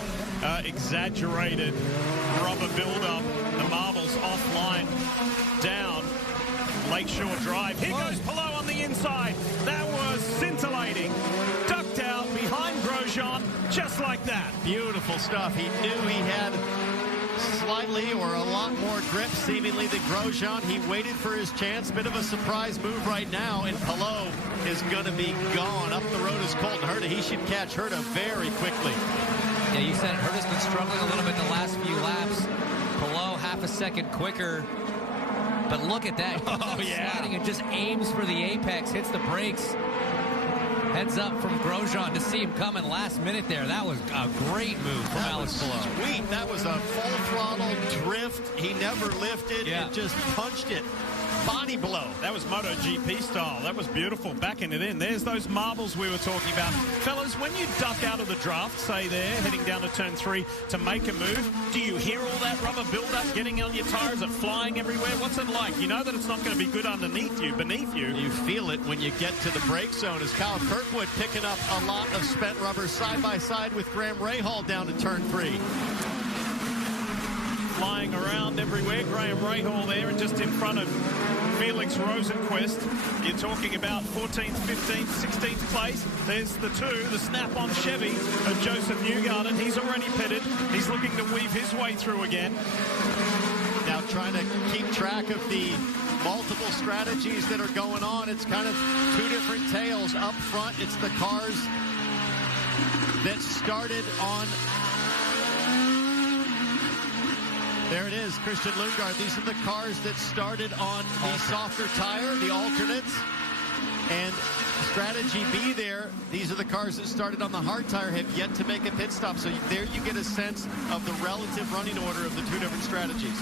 exaggerated rubber buildup, the marbles offline down Lakeshore Drive. Here goes Palou on the inside. That was scintillating. Ducked out behind Grosjean, just like that. Beautiful stuff. He knew he had slightly or a lot more grip seemingly than Grosjean. He waited for his chance. Bit of a surprise move right now, and Palou is going to be gone. Up the road is Colton Herta. He should catch Herta very quickly. Yeah, you said Herta's been struggling a little bit the last few laps. Palou half a second quicker. But look at that. Sliding and just aims for the apex, hits the brakes. Heads up from Grosjean to see him coming last minute there. That was a great move from Alex Palou. Sweet. That was a full throttle drift. He never lifted and just punched it. Body blow. That was MotoGP style. That was beautiful. Backing it in. There's those marbles we were talking about. Fellas, when you duck out of the draft, say there, heading down to turn 3 to make a move, do you hear all that rubber buildup getting on your tires and flying everywhere? What's it like? You know that it's not going to be good underneath you, beneath you. You feel it when you get to the brake zone. As Kyle Kirkwood picking up a lot of spent rubber side by side with Graham Rahal down to turn 3. Flying around everywhere. Graham Rahal there and just in front of Felix Rosenquist. You're talking about 14th, 15th, 16th place. There's the 2, the snap-on Chevy of Joseph Newgarden. He's already pitted. He's looking to weave his way through again. Now trying to keep track of the multiple strategies that are going on. It's kind of 2 different tales. Up front, it's the cars that started on... There it is, Christian Lundgaard. These are the cars that started on the softer tire, the alternates. And strategy B there, these are the cars that started on the hard tire, have yet to make a pit stop. So there you get a sense of the relative running order of the 2 different strategies.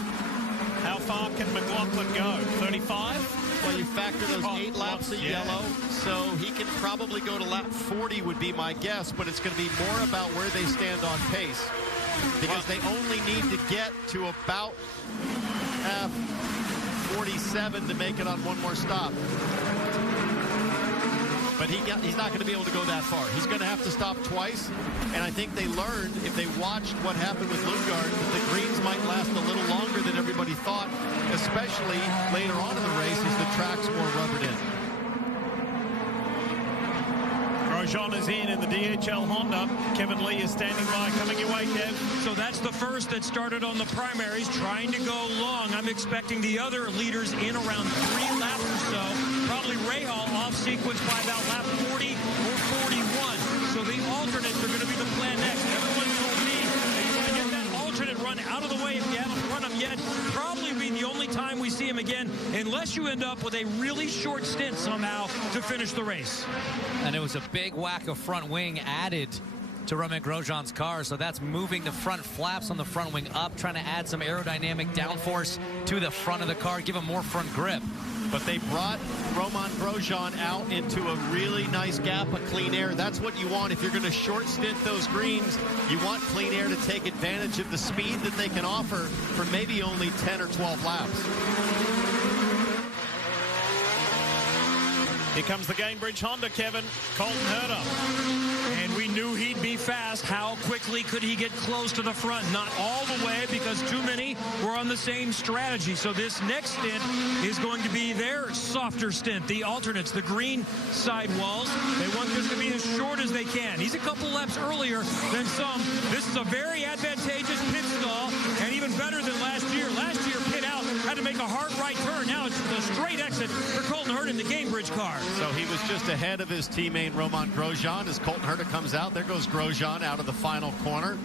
How far can McLaughlin go? 35? Well, you factor those 8 laps of yellow, so he can probably go to lap 40 would be my guess, but it's going to be more about where they stand on pace. Because they only need to get to about 47 to make it on one more stop. But he's not going to be able to go that far. He's going to have to stop twice. And I think they learned, if they watched what happened with Lundgaard, that the greens might last a little longer than everybody thought, especially later on in the race as the track's more rubbered in. Grosjean is in the DHL Honda. Kevin Lee is standing by. Coming your way, Kev. So that's the first that started on the primaries, trying to go long. I'm expecting the other leaders in around 3 laps or so. Probably Rahal off sequence by about lap 40 or 41. So the alternates are going to be the plan next. Everyone told me that you want to get that alternate run out of the way if you haven't run them yet. Probably be the only time we see him again, unless you end up with a really short stint somehow to finish the race. And it was a big whack of front wing added to Romain Grosjean's car, so that's moving the front flaps on the front wing up, trying to add some aerodynamic downforce to the front of the car, give him more front grip. But they brought Romain Grosjean out into a really nice gap of clean air. That's what you want if you're going to short stint those greens. You want clean air to take advantage of the speed that they can offer for maybe only 10 or 12 laps. Here comes the Gainbridge Honda, Kevin. Colton Herta. And we knew he'd be fast. How quickly could he get close to the front? Not all the way, because too many were on the same strategy. So this next stint is going to be their softer stint. The alternates, the green sidewalls. They want this to be as short as they can. He's a couple laps earlier than some. This is a very advantageous pit stall, and even better than last year. Last year, pit out had to make a hard right turn. Now it's a straight exit for Colton Herta in the Gainbridge car. So he was just ahead of his teammate Romain Grosjean as Colton Herta comes out. There goes Grosjean out of the final corner.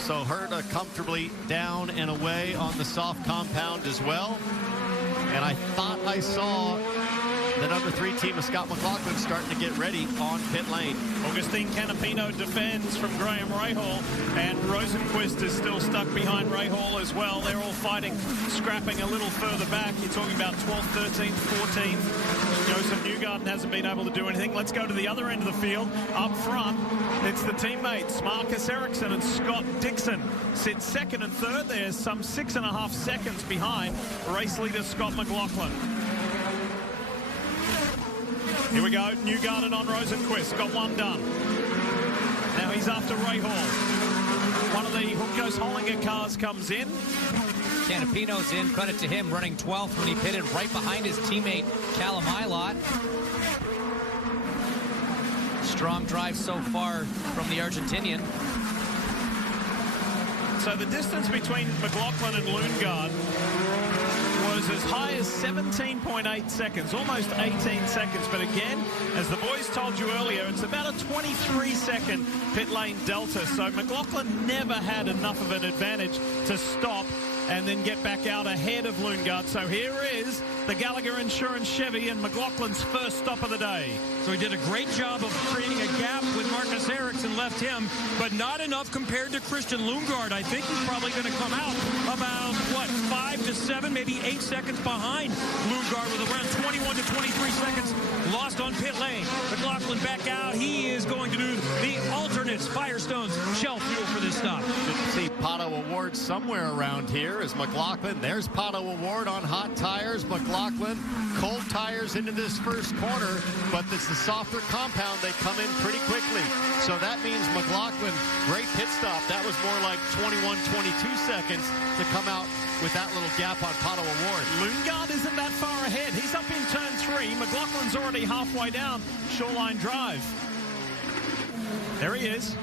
So Herta comfortably down and away on the soft compound as well. And I thought I saw the number 3 team of Scott McLaughlin starting to get ready on pit lane. Augustine Canapino defends from Graham Rahal, and Rosenquist is still stuck behind Rahal as well. They're all fighting, scrapping a little further back. You're talking about 12th, 13th, 14th. Joseph Newgarden hasn't been able to do anything. Let's go to the other end of the field. Up front, it's the teammates, Marcus Ericsson and Scott Dixon. Sit second and third. They're some 6.5 seconds behind race leader Scott McLaughlin. Here we go, Newgarden on Rosenquist, got one done. Now he's after Rahal. One of the Hookos-Hollinger cars comes in. Canapino's in, credit to him, running 12th when he pitted right behind his teammate Callum Ilott. Strong drive so far from the Argentinian. So the distance between McLaughlin and Lundgaard was as high as 17.8 seconds, almost 18 seconds. But again, as the boys told you earlier, it's about a 23-second pit lane delta. So McLaughlin never had enough of an advantage to stop and then get back out ahead of Lundgaard. So here is the Gallagher Insurance Chevy and McLaughlin's first stop of the day. So he did a great job of creating a gap with Marcus Ericsson, left him, but not enough compared to Christian Lundgaard. I think he's probably going to come out about, what, 5 to 7, maybe 8 seconds behind Lundgaard with around 21 to 23 seconds lost on pit lane. McLaughlin back out. He is going to do the alternates, Firestone's shell fuel for this stop. Should see Pato Award somewhere around here as McLaughlin. There's Pato Award on hot tires. McLaughlin, cold tires into this first corner, but it's the softer compound. They come in pretty quickly. So that means McLaughlin, great pit stop. That was more like 21, 22 seconds to come out with that little gap on Pato Award. Lundgaard isn't that far ahead. He's up in turn 3. McLaughlin's already halfway down Shoreline Drive. There he is.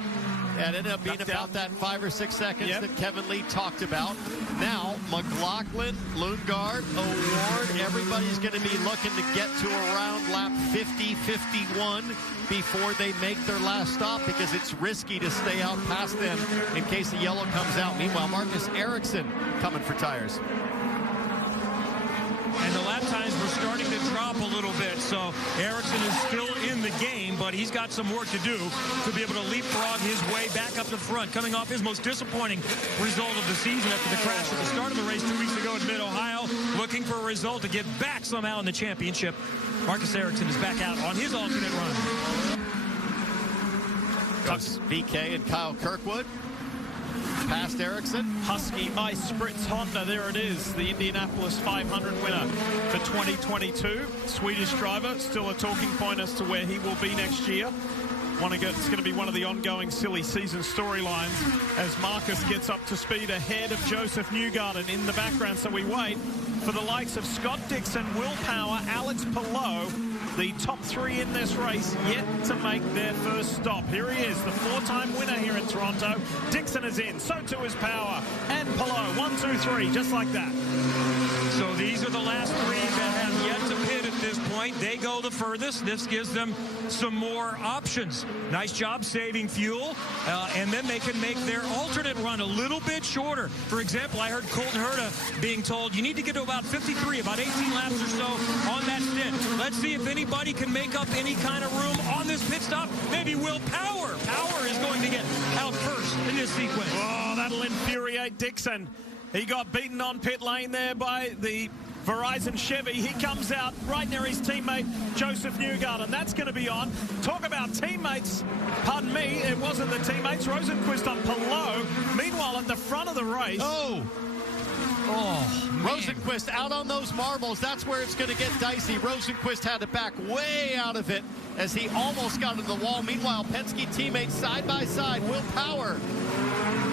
Yeah, it ended up being about that 5 or 6 seconds that Kevin Lee talked about. Now, McLaughlin, Lundgaard, Award, everybody's going to be looking to get to around lap 50, 51 before they make their last stop, because it's risky to stay out past them in case the yellow comes out. Meanwhile, Marcus Ericsson coming for tires. And the lap times were starting to drop a little bit, so Ericsson is still in the game, but he's got some work to do to be able to leapfrog his way back up the front, coming off his most disappointing result of the season after the crash at the start of the race 2 weeks ago in Mid-Ohio, looking for a result to get back somehow in the championship. Marcus Ericsson is back out on his alternate run. Goes VK and Kyle Kirkwood. Past Ericsson. Husky Ice Spritz Honda, there it is, the Indianapolis 500 winner for 2022. Swedish driver, still a talking point as to where he will be next year. It's going to be one of the ongoing silly season storylines as Marcus gets up to speed ahead of Joseph Newgarden in the background. So we wait for the likes of Scott Dixon, Will Power, Alex Palou, the top 3 in this race, yet to make their first stop. Here he is, the 4-time winner here in Toronto. Dixon is in, so too is Power and Palou. 1, 2, 3, just like that. So these are the last 3 that have yet to pit at this point. They go the furthest. This gives them some more options. Nice job saving fuel, and then they can make their alternate run a little bit shorter. For example, I heard Colton Herta being told you need to get to about 53, about 18 laps or so on that stint. Let's see if anybody can make up any kind of room on this pit stop. Maybe Will Power. Power is going to get out first in this sequence. Oh, that'll infuriate Dixon. He got beaten on pit lane there by the Verizon Chevy. He comes out right near his teammate, Joseph Newgarden. That's going to be on. Talk about teammates. Pardon me, it wasn't the teammates. Rosenquist on Palou. Meanwhile, at the front of the race. Oh, Rosenquist out on those marbles. That's where it's going to get dicey. Rosenquist had to back way out of it as he almost got into the wall. Meanwhile, Penske teammates side by side. Will Power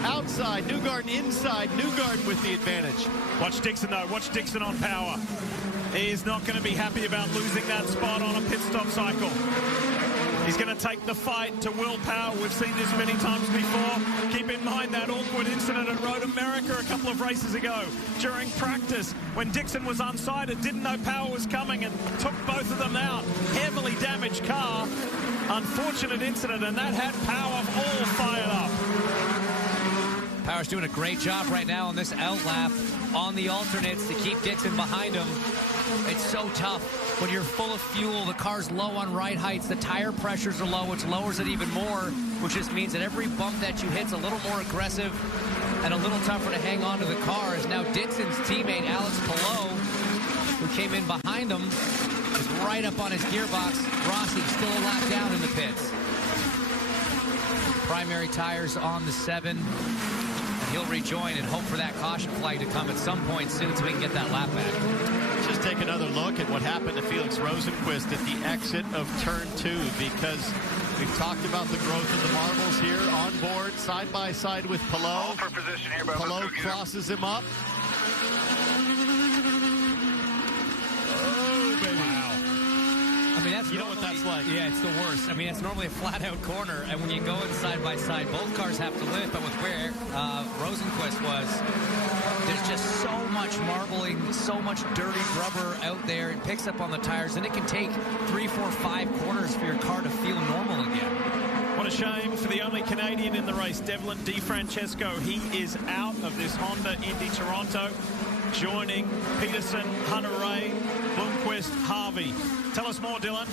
outside, Newgarden inside. Newgarden with the advantage. Watch Dixon, though. Watch Dixon on Power. He is not going to be happy about losing that spot on a pit stop cycle. He's going to take the fight to Will Power. We've seen this many times before. Keep in mind that awkward incident at Road America a couple of races ago during practice when Dixon was unsighted, didn't know Power was coming and took both of them out. Heavily damaged car. Unfortunate incident, and that had Power all fired up. Power's doing a great job right now on this outlap on the alternates to keep Dixon behind him. It's so tough when you're full of fuel, the car's low on right heights, the tire pressures are low, which lowers it even more, which just means that every bump that you hit's a little more aggressive and a little tougher to hang on to the car. As now Dixon's teammate, Alex Palou, who came in behind him, is right up on his gearbox. Rossi still a lap down in the pits. Primary tires on the 7. He'll rejoin and hope for that caution flag to come at some point soon so we can get that lap back. Just take another look at what happened to Felix Rosenquist at the exit of turn 2, because we've talked about the growth of the marbles here on board, side by side with Palou. Palou crosses him up. I mean, that's, you know what that's like. Yeah, it's the worst. I mean, it's normally a flat-out corner, and when you go in side by side, both cars have to lift. But with where Rosenquist was, there's just so much marbling, so much dirty rubber out there. It picks up on the tires, and it can take 3, 4, 5 corners for your car to feel normal again. What a shame for the only Canadian in the race, Devlin DiFrancesco. He is out of this Honda Indy Toronto, joining Peterson, Hunter Ray, Blomqvist, Harvey. Tell us more, Dylan.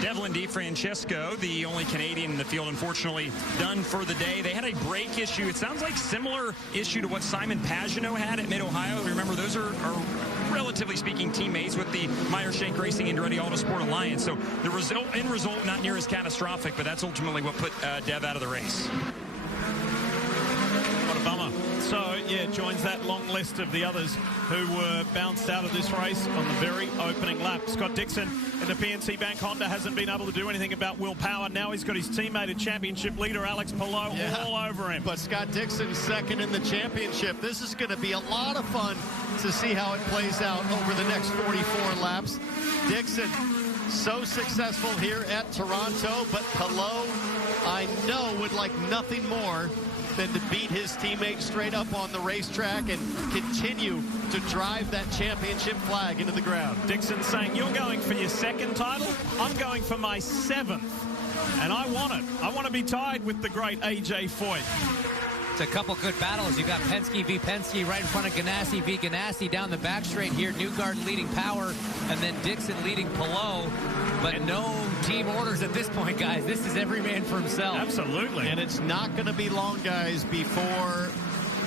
Devlin DiFrancesco, the only Canadian in the field, unfortunately done for the day. They had a brake issue. It sounds like similar issue to what Simon Pagenaud had at Mid-Ohio. Remember, those are relatively speaking teammates with the Meyer-Shank Racing Andretti Autosport Alliance. So the result, not near as catastrophic, but that's ultimately what put Dev out of the race. What a bummer. So, yeah, joins that long list of the others who were bounced out of this race on the very opening lap. Scott Dixon in the PNC Bank Honda hasn't been able to do anything about Will Power. Now he's got his teammate and championship leader, Alex Palou, all over him. But Scott Dixon's second in the championship. This is going to be a lot of fun to see how it plays out over the next 44 laps. Dixon, so successful here at Toronto, but Palou, I know, would like nothing more than to beat his teammate straight up on the racetrack and continue to drive that championship flag into the ground. Dixon saying, you're going for your 2nd title, I'm going for my 7th, and I want it. I want to be tied with the great AJ Foyt. It's a couple good battles. You got Penske v. Penske right in front of Ganassi v. Ganassi down the back straight here. Newgarden leading Power, and then Dixon leading Palou. But no team orders at this point, guys. This is every man for himself. Absolutely. And it's not going to be long, guys, before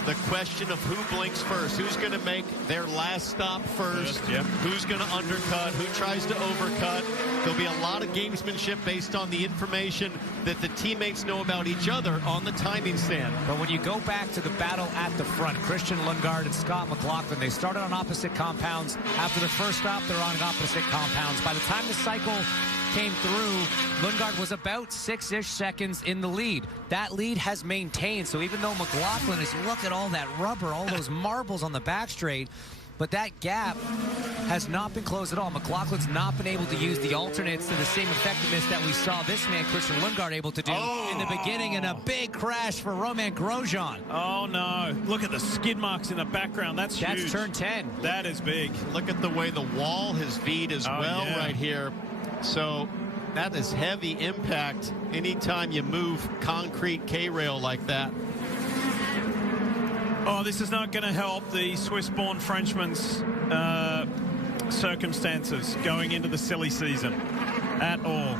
the question of who blinks first. Who's going to make their last stop first? Yep. Who's going to undercut? Who tries to overcut? There'll be a lot of gamesmanship based on the information that the teammates know about each other on the timing stand. But when you go back to the battle at the front, Christian Lundgaard and Scott McLaughlin, they started on opposite compounds. After the first stop, they're on opposite compounds. By the time the cycle came through, Lundgaard was about 6-ish seconds in the lead. That lead has maintained, so even though McLaughlin is, look at all that rubber, all those marbles on the back straight, but that gap has not been closed at all. McLaughlin's not been able to use the alternates to the same effectiveness that we saw this man, Christian Lundgaard, able to do in the beginning, and a big crash for Romain Grosjean. Oh, no. Look at the skid marks in the background. That's huge. That's turn 10. That is big. Look at the way the wall has V'd as well right here. So that is heavy impact anytime you move concrete K-rail like that. Oh, this is not going to help the Swiss-born Frenchman's circumstances going into the silly season at all.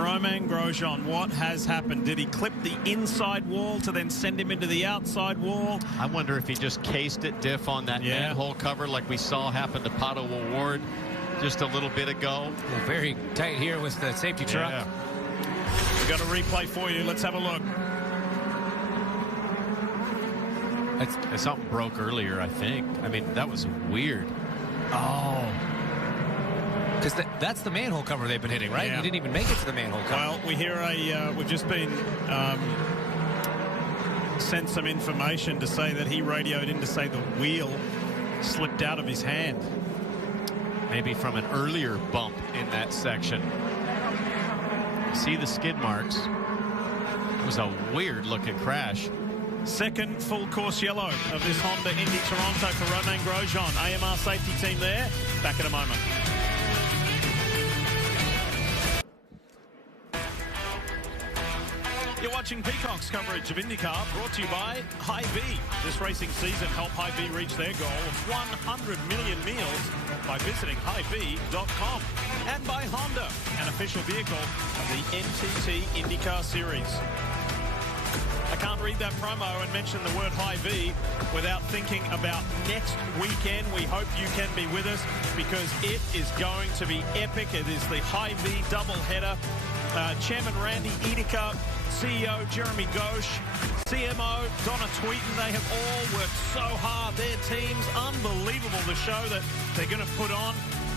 Romain Grosjean, what has happened? Did he clip the inside wall to then send him into the outside wall? I wonder if he just cased it diff on that manhole cover like we saw happen to Pato O'Ward just a little bit ago. Well, very tight here with the safety truck. Yeah. We've got a replay for you. Let's have a look. Something broke earlier, I think. I mean, that was weird. Oh. Because that's the manhole cover they've been hitting, right? Yeah. He didn't even make it to the manhole cover. Well, we hear we've just been sent some information to say that he radioed in to say the wheel slipped out of his hand. Maybe from an earlier bump in that section. See the skid marks. It was a weird looking crash. Second full course yellow of this Honda Indy Toronto for Romain Grosjean. AMR safety team there. Back in a moment. You're watching Peacock's coverage of IndyCar, brought to you by Hy-Vee. This racing season, help Hy-Vee reach their goal of 100 million meals by visiting Hy-Vee.com. And by Honda, an official vehicle of the NTT IndyCar Series. I can't read that promo and mention the word Hy-Vee without thinking about next weekend. We hope you can be with us because it is going to be epic. It is the Hy-Vee doubleheader. Chairman Randy Edeka, CEO Jeremy Ghosh, CMO Donna Tweeten, they have all worked so hard. Their teams, unbelievable the show that they're going to put on.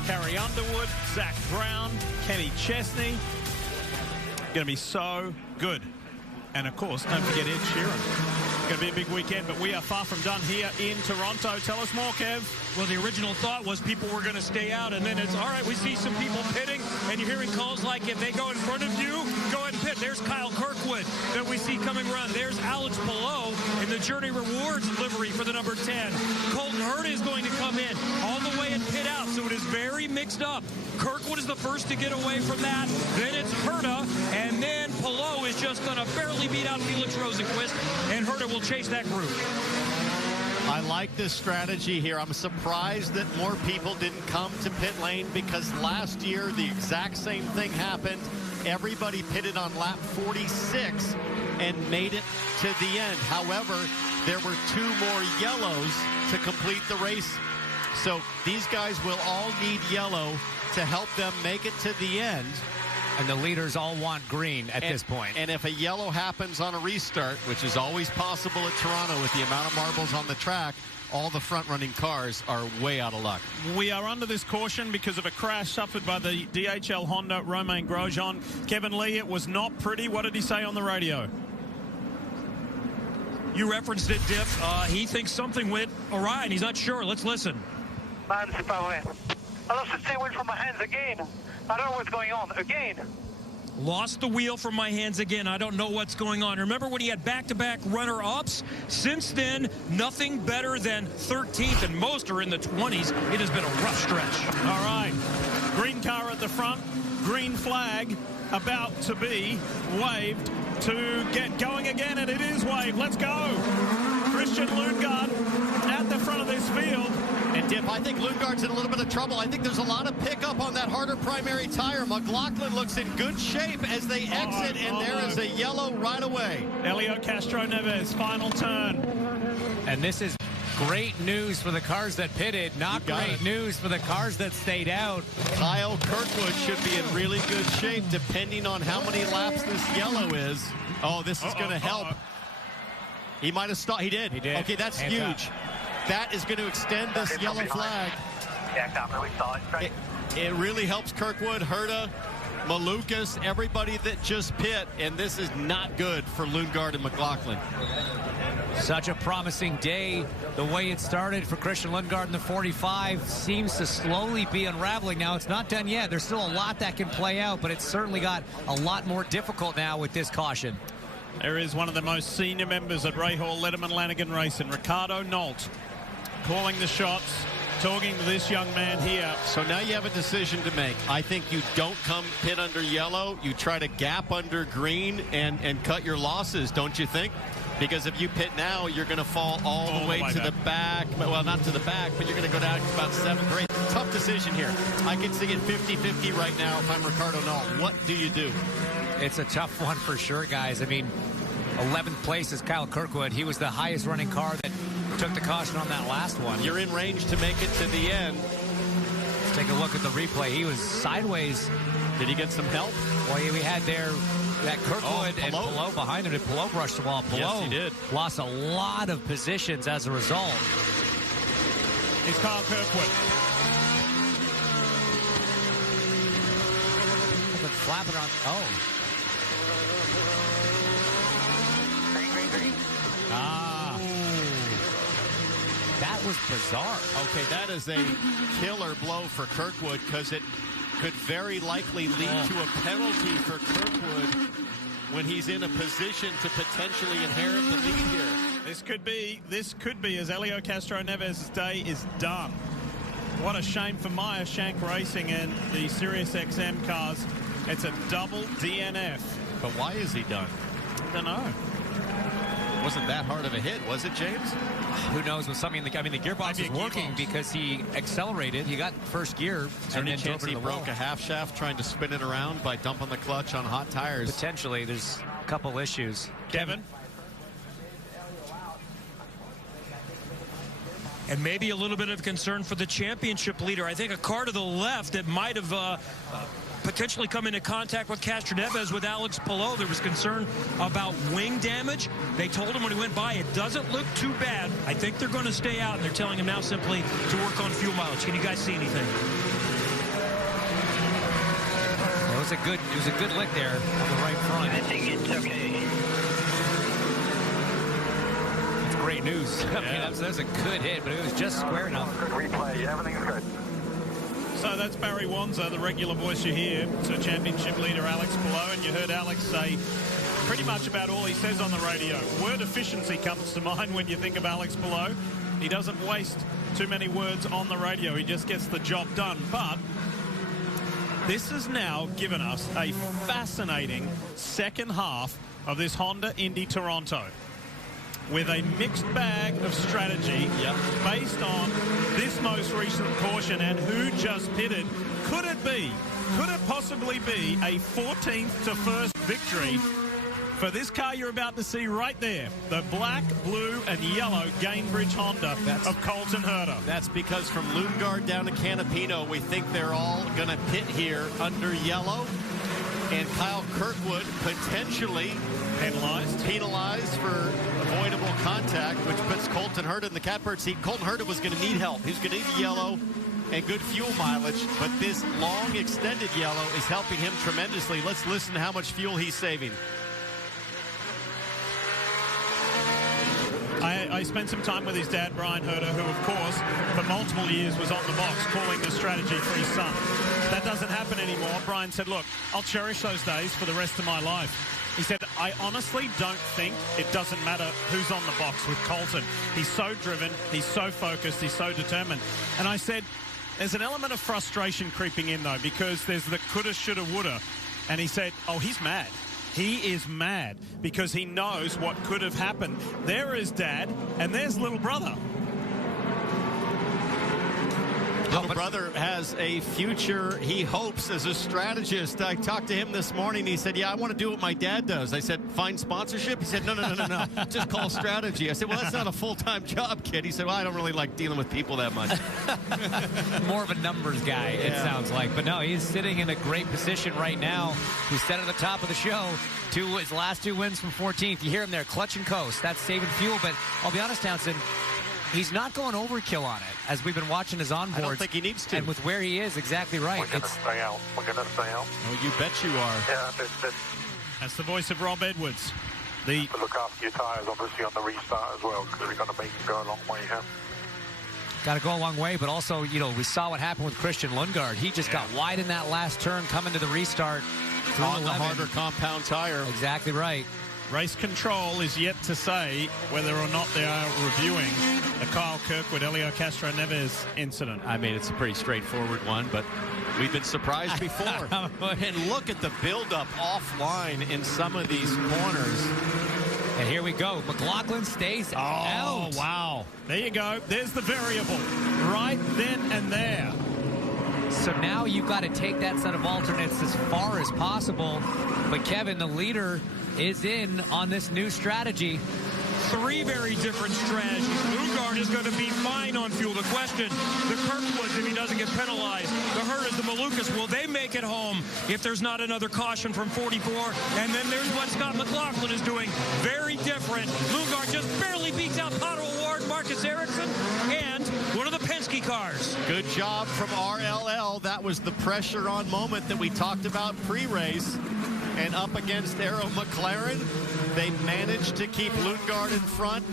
Carrie Underwood, Zach Brown, Kenny Chesney. Going to be so good. And, of course, don't forget Ed Sheeran. It's going to be a big weekend, but we are far from done here in Toronto. Tell us more, Kev. Well, the original thought was people were going to stay out, and then it's, all right, we see some people pitting, and you're hearing calls like, if they go in front of you, go ahead and pit. There's Kyle Kirkwood that we see coming around. There's Alex Palou in the Journey Rewards livery for the number 10. Colton Herta is going to come in all the way and pit out, so it is very mixed up. Kirkwood is the first to get away from that. Then it's Herta, and then Palou is just going to barely beat out Felix Rosenquist, and Herta will chase that group. I like this strategy here. I'm surprised that more people didn't come to pit lane because last year the exact same thing happened. Everybody pitted on lap 46 and made it to the end. However, there were 2 more yellows to complete the race. So these guys will all need yellow to help them make it to the end. And the leaders all want green at this point. And if a yellow happens on a restart, which is always possible at Toronto with the amount of marbles on the track, all the front-running cars are way out of luck. We are under this caution because of a crash suffered by the DHL Honda Romain Grosjean. Kevin Lee, it was not pretty. What did he say on the radio? You referenced it, Diff. He thinks something went awry, and he's not sure. Let's listen. Man, c'est pas vrai. I lost the steering wheel from my hands again. I don't know what's going on. Again. Lost the wheel from my hands again. I don't know what's going on. Remember when he had back-to-back runner-ups? Since then, nothing better than 13th, and most are in the 20s. It has been a rough stretch. All right. Green car at the front. Green flag about to be waved to get going again, and it is waved. Let's go. Christian Lundgaard at the front of this field. And Dip, I think Lundgaard's in a little bit of trouble. I think there's a lot of pickup on that harder primary tire. McLaughlin looks in good shape as they exit, and there is a yellow right away. Elio Castro Neves, final turn. And this is great news for the cars that pitted, not great news for the cars that stayed out. Kyle Kirkwood should be in really good shape depending on how many laps this yellow is. Oh, this is going to help. He might have stopped. He did. He did. Okay, that's huge. That is going to extend this yellow flag. Yeah, I really saw it. It really helps Kirkwood, Herta, Malukas, everybody that just pit, and this is not good for Lundgaard and McLaughlin. Such a promising day. The way it started for Christian Lundgaard in the 45 seems to slowly be unraveling. Now, it's not done yet. There's still a lot that can play out, but it's certainly got a lot more difficult now with this caution. There is one of the most senior members at Rahal Letterman Lanigan Racing, Ricardo Nolte, calling the shots, talking to this young man here. So now you have a decision to make. I think you don't come pit under yellow. You try to gap under green and cut your losses, don't you think? Because if you pit now, you're going to fall all the way to the back. Well, not to the back, but you're going to go down to about 7th or 8th. Tough decision here. I can see it 50-50 right now if I'm Ricardo Nolte. What do you do? It's a tough one for sure, guys. I mean, 11th place is Kyle Kirkwood. He was the highest running car that took the caution on that last one. You're in range to make it to the end. Let's take a look at the replay. He was sideways. Did he get some help? Well, we had there that Kirkwood and Pelot behind him. And Pelot brushed the wall. Pelot yes, he did. Lost a lot of positions as a result. It's Kyle Kirkwood. Flapping on. Oh. Ah. That was bizarre. Okay, that is a killer blow for Kirkwood because it could very likely lead to a penalty for Kirkwood when he's in a position to potentially inherit the lead here. This could be as Helio Castro Neves's day is done. What a shame for Meyer Shank Racing and the Sirius XM cars. It's a double DNF. But why is he done? I don't know. Wasn't that hard of a hit, was it, James? Who knows? With something, I mean, the gearbox is working because he accelerated. He got first gear. Is there any chance he broke a half shaft trying to spin it around by dumping the clutch on hot tires? Potentially. There's a couple issues. Kevin? And maybe a little bit of concern for the championship leader. I think a car to the left that might have potentially come into contact with Castro Neves with Alex Pelot. There was concern about wing damage. They told him when he went by, it doesn't look too bad. I think they're going to stay out, and they're telling him now simply to work on fuel mileage. Can you guys see anything? It was a good lick there on the right front. I think it's okay. It's great news. I mean, that's a good hit, but it was just square enough. Good replay. Everything's good. So that's Barry Wanzer, the regular voice you hear. So championship leader Alex Pelot, and you heard Alex say pretty much about all he says on the radio. Word efficiency comes to mind when you think of Alex Pelot. He doesn't waste too many words on the radio. He just gets the job done. But this has now given us a fascinating second half of this Honda Indy Toronto, with a mixed bag of strategy based on this most recent caution and who just pitted. Could it possibly be a 14th to 1st victory for this car you're about to see right there, the black, blue, and yellow Gainbridge Honda of Colton Herta? That's because from Lundgaard down to Canapino, we think they're all going to pit here under yellow. And Kyle Kirkwood potentially penalized for avoidable contact, which puts Colton Herta in the catbird seat. Colton Herta was going to need help. He was going to need the yellow and good fuel mileage, but this long extended yellow is helping him tremendously. Let's listen to how much fuel he's saving. I spent some time with his dad, Brian Herta, who, of course, for multiple years was on the box calling the strategy for his son. That doesn't happen anymore. Brian said, look, I'll cherish those days for the rest of my life. He said, I honestly don't think it doesn't matter who's on the box with Colton. He's so driven, he's so focused, he's so determined. And I said, there's an element of frustration creeping in, though, because there's the coulda, shoulda, woulda. And he said, oh, he's mad. He is mad because he knows what could have happened. There is Dad, and there's little brother. Little brother has a future, he hopes, as a strategist. I talked to him this morning. He said, yeah, I want to do what my dad does. I said, find sponsorship? He said, no. Just call strategy. I said, well, that's not a full-time job, kid. He said, well, I don't really like dealing with people that much. More of a numbers guy, it sounds like. But no, he's sitting in a great position right now. He said at the top of the show, his last 2 wins from 14th. You hear him there, clutch and coast. That's saving fuel. But I'll be honest, Townsend, he's not going overkill on it, as we've been watching his onboards. I don't think he needs to. And with where he is, exactly right. We're going to stay out. We're going to stay out. Oh, you bet you are. Yeah, That's the voice of Rob Edwards. look after your tyres, obviously, on the restart as well, because we're going to make it go a long way here. Got to go a long way, but also, you know, we saw what happened with Christian Lundgaard. He just got wide in that last turn coming to the restart. On the harder compound tire. Exactly right. Race control is yet to say whether or not they are reviewing the Kyle Kirkwood, Helio Castro Neves incident. I mean, it's a pretty straightforward one, but we've been surprised before. And look at the buildup offline in some of these corners. And here we go. McLaughlin stays out. Oh, wow. There you go. There's the variable. Right then and there. So now you've got to take that set of alternates as far as possible. But Kevin, the leader, is in on this new strategy. Three very different strategies. Lundgaard is going to be fine on fuel. The question, the Kirkwoods, if he doesn't get penalized, the Hertas, the Malukas, will they make it home if there's not another caution from 44? And then there's what Scott McLaughlin is doing. Very different. Lundgaard just barely beats out Pato O'Ward, Marcus Ericsson, and one of the Penske cars. Good job from RLL. That was the pressure on moment that we talked about pre-race. And up against Arrow McLaren, they managed to keep Lundgaard in front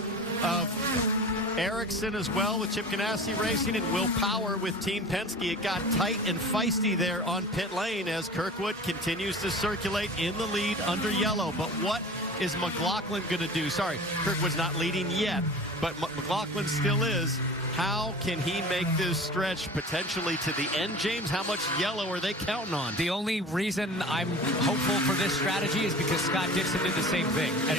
of Ericsson as well with Chip Ganassi Racing and Will Power with Team Penske. It got tight and feisty there on pit lane as Kirkwood continues to circulate in the lead under yellow. But what is McLaughlin going to do? Sorry, Kirkwood's not leading yet, but McLaughlin still is. How can he make this stretch potentially to the end, James? How much yellow are they counting on? The only reason I'm hopeful for this strategy is because Scott Dixon did the same thing. And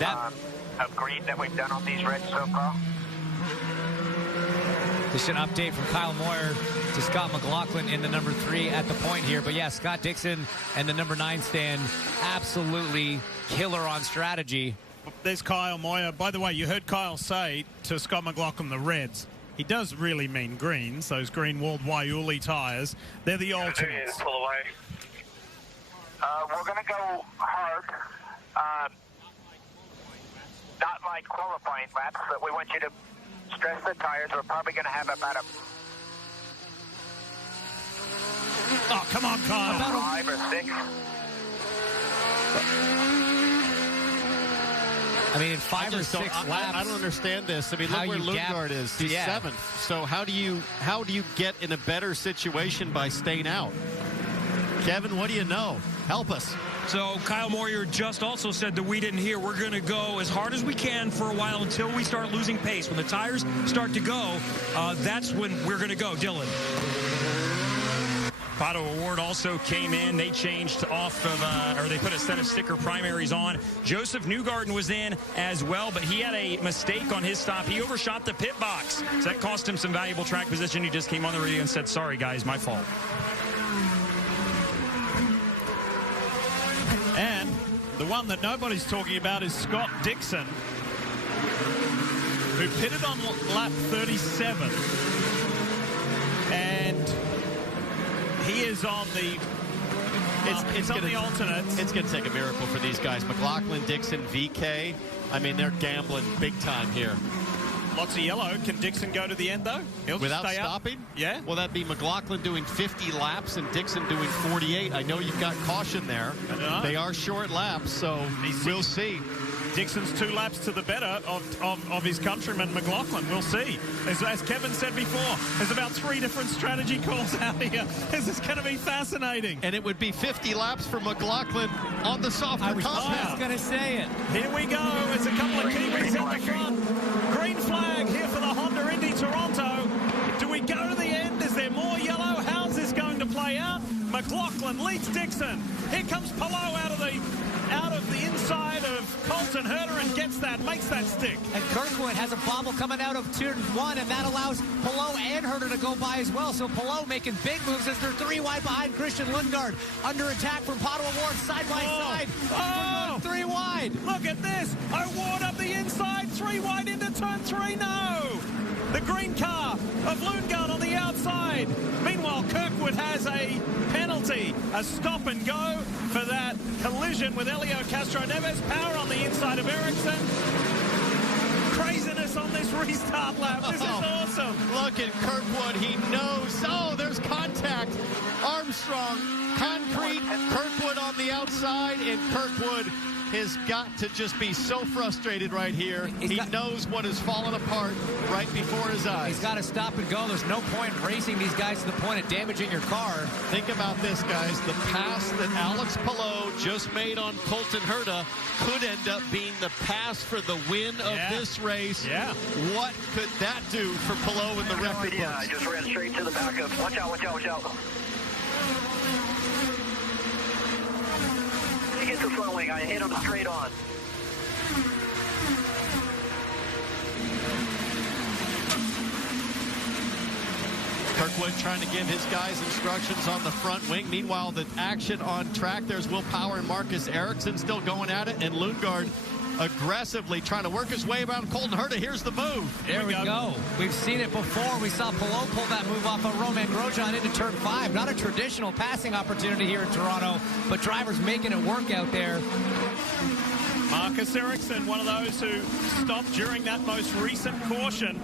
that of green that we've done on these reds so far. Just an update from Kyle Moyer to Scott McLaughlin in the number 3 at the point here. But yeah, Scott Dixon and the number 9 stand absolutely killer on strategy. There's Kyle Moyer. By the way, you heard Kyle say to Scott McLaughlin, the reds. He does really mean greens, those green-walled Waiuli tires. They're the alternates. Pull away. We're going to go hard. Not like qualifying laps, but we want you to stress the tires. We're probably going to have about a... Oh, come on, Kyle. About 5 or 6. I mean, in 5 or 6 laps. I don't understand this. I mean, look where Lundgaard is. He's 7th. So how do you get in a better situation by staying out? Kevin, what do you know? Help us. So Kyle Moyer just also said that we didn't hear. We're going to go as hard as we can for a while until we start losing pace. When the tires start to go, that's when we're going to go. Dylan. Pato O'Ward also came in. They changed off of, or they put a set of sticker primaries on. Joseph Newgarden was in as well, but he had a mistake on his stop. He overshot the pit box. So that cost him some valuable track position. He just came on the radio and said, sorry, guys, my fault. And the one that nobody's talking about is Scott Dixon, who pitted on lap 37. And he is on the... It's on the alternates. It's going to take a miracle for these guys. McLaughlin, Dixon, VK. I mean, they're gambling big time here. Lots of yellow. Can Dixon go to the end, though? He'll without stay stopping? Up. Yeah. Will that be McLaughlin doing 50 laps and Dixon doing 48? I know you've got caution there. They are short laps, so we'll see. Dixon's 2 laps to the better of his countryman McLaughlin. We'll see. As Kevin said before, there's about 3 different strategy calls out here. This is going to be fascinating. And it would be 50 laps for McLaughlin on the softer compound. I was going to say it. Here we go. There's a couple of Kiwis at the front. Green flag here for the Honda Indy Toronto. Do we go to the end? Is there more yellow? How's this going to play out? McLaughlin leads Dixon. Here comes Palou out of the inside of Colton Herter and gets that, makes that stick. And Kirkwood has a bobble coming out of turn 1, and that allows Palou and Herter to go by as well. So Palou making big moves as they're 3 wide behind Christian Lundgaard. Under attack from Pato O'Ward, side by side. Oh! 3 wide. Look at this. O'Ward up the inside, 3 wide into turn 3. No! The green car of Lundgaard on the outside. Meanwhile, Kirkwood has a penalty, a stop and go for that collision with Helio Castro Neves. Power on the inside of Ericsson. Craziness on this restart lap. This is awesome. Look at Kirkwood. He knows. Oh, there's contact. Armstrong, concrete. Kirkwood on the outside, and Kirkwood has got to just be so frustrated right here. He knows what has fallen apart right before his eyes. He's got to stop and go. There's no point racing these guys to the point of damaging your car. Think about this, guys. The pass that Alex Palou just made on Colton Herta could end up being the pass for the win of this race. Yeah. What could that do for Palou in the record books? I just ran straight to the back of. Watch out, watch out, watch out. He gets the front wing. I hit him straight on. Kirkwood trying to give his guys instructions on the front wing. Meanwhile, the action on track, there's Will Power and Marcus Ericsson still going at it, and Lundgaard aggressively trying to work his way around Colton Herta. Here's the move. There we go. We've seen it before. We saw Palou pull that move off of Roman Grosjean into turn 5. Not a traditional passing opportunity here in Toronto, but drivers making it work out there. Marcus Ericsson, one of those who stopped during that most recent caution.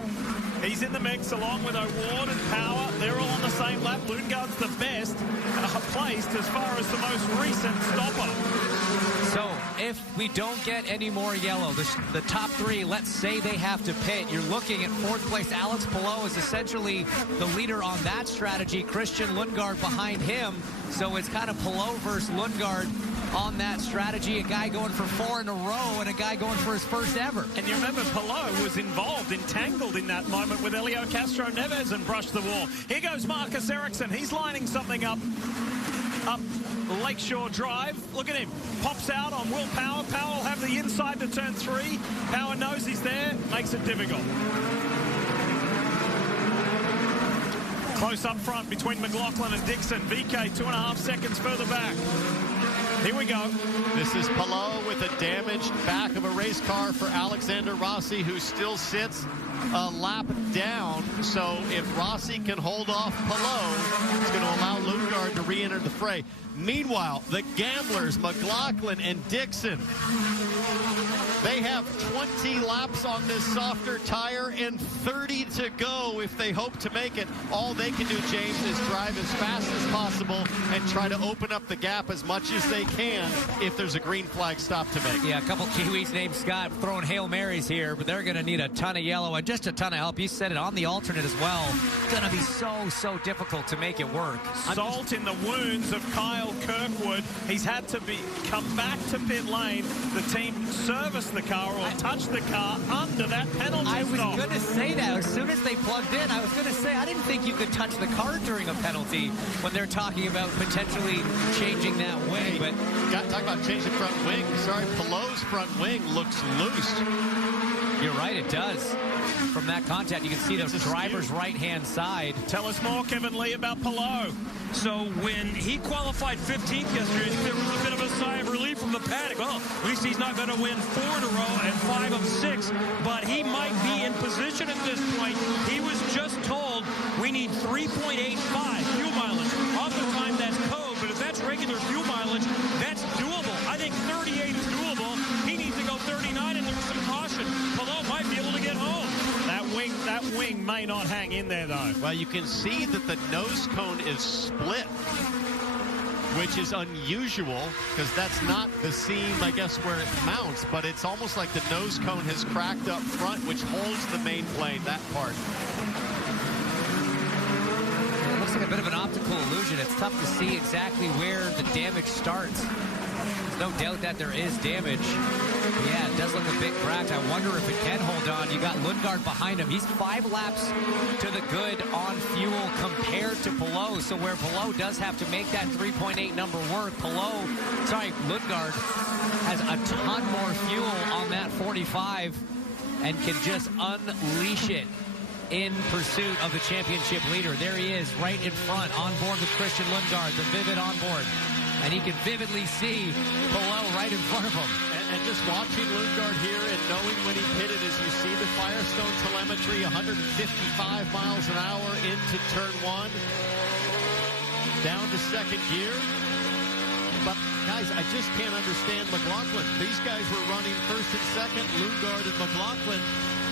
He's in the mix along with O'Ward and Power. They're all on the same lap. Lundgaard's the best placed as far as the most recent stopper. So if we don't get any more yellow, the top 3, let's say they have to pit. You're looking at 4th place. Alex Palou is essentially the leader on that strategy. Christian Lundgaard behind him. So it's kind of Palou versus Lundgaard on that strategy. A guy going for 4 in a row and a guy going for his first ever. And you remember Palou was involved, entangled in that moment with Helio Castro Neves and brushed the wall. Here goes Marcus Ericsson. He's lining something up Lakeshore Drive. Look at him. Pops out on Will Power. Power will have the inside to turn 3. Power knows he's there. Makes it difficult. Close up front between McLaughlin and Dixon. VK 2.5 seconds further back. Here we go. This is Palou with a damaged back of a race car for Alexander Rossi, who still sits a lap down. So if Rossi can hold off Palou, it's going to allow Lundgaard to re-enter the fray. Meanwhile, the gamblers, McLaughlin and Dixon, they have 20 laps on this softer tire and 30 to go if they hope to make it. All they can do, James, is drive as fast as possible and try to open up the gap as much as they can if there's a green flag stop to make. Yeah, a couple Kiwis named Scott throwing Hail Marys here, but they're going to need a ton of yellow and just a ton of help. You said it on the alternate as well. It's going to be so difficult to make it work. Salt in the wounds of Kyle Kirkwood. He's had to come back to pit lane. The team serviced the car or touched the car under that penalty I was stop. going to say that. As soon as they plugged in, I was going to say, I didn't think you could touch the car during a penalty when they're talking about potentially changing that wing. But talk about changing front wing. Sorry, Palou's front wing looks loose. You're right, it does. From that contact, you can see the driver's right-hand side. Tell us more, Kevin Lee, about Palou. So when he qualified 15th yesterday, there was a bit of a sigh of relief from the paddock. Well, at least he's not going to win 4 in a row and 5 of 6, but he might be in position at this point. He was just told we need 3.85 fuel mileage. Oftentimes that's code, but if that's regular fuel mileage, that's doable. I think 38 is doable. He needs to go 39, and there's some caution. Palou might be able to get home. That wing may not hang in there, though. Well, you can see that the nose cone is split, which is unusual because that's not the seam, I guess, where it mounts, but it's almost like the nose cone has cracked up front, which holds the main plane, that part. It looks like a bit of an optical illusion. It's tough to see exactly where the damage starts. No doubt that there is damage. Yeah, it does look a bit cracked. I wonder if it can hold on. You got Lundgaard behind him. He's 5 laps to the good on fuel compared to Palou. So where Palou does have to make that 3.8 number work, Lundgaard has a ton more fuel on that 45 and can just unleash it in pursuit of the championship leader. There he is, right in front, on board with Christian Lundgaard, the Vivid on board. And he can vividly see Palou right in front of him. And just watching Lundgaard here and knowing when he pitted, as you see the Firestone telemetry, 155 miles an hour into turn 1, down to second gear. But guys, I just can't understand McLaughlin. These guys were running first and second, Lundgaard and McLaughlin.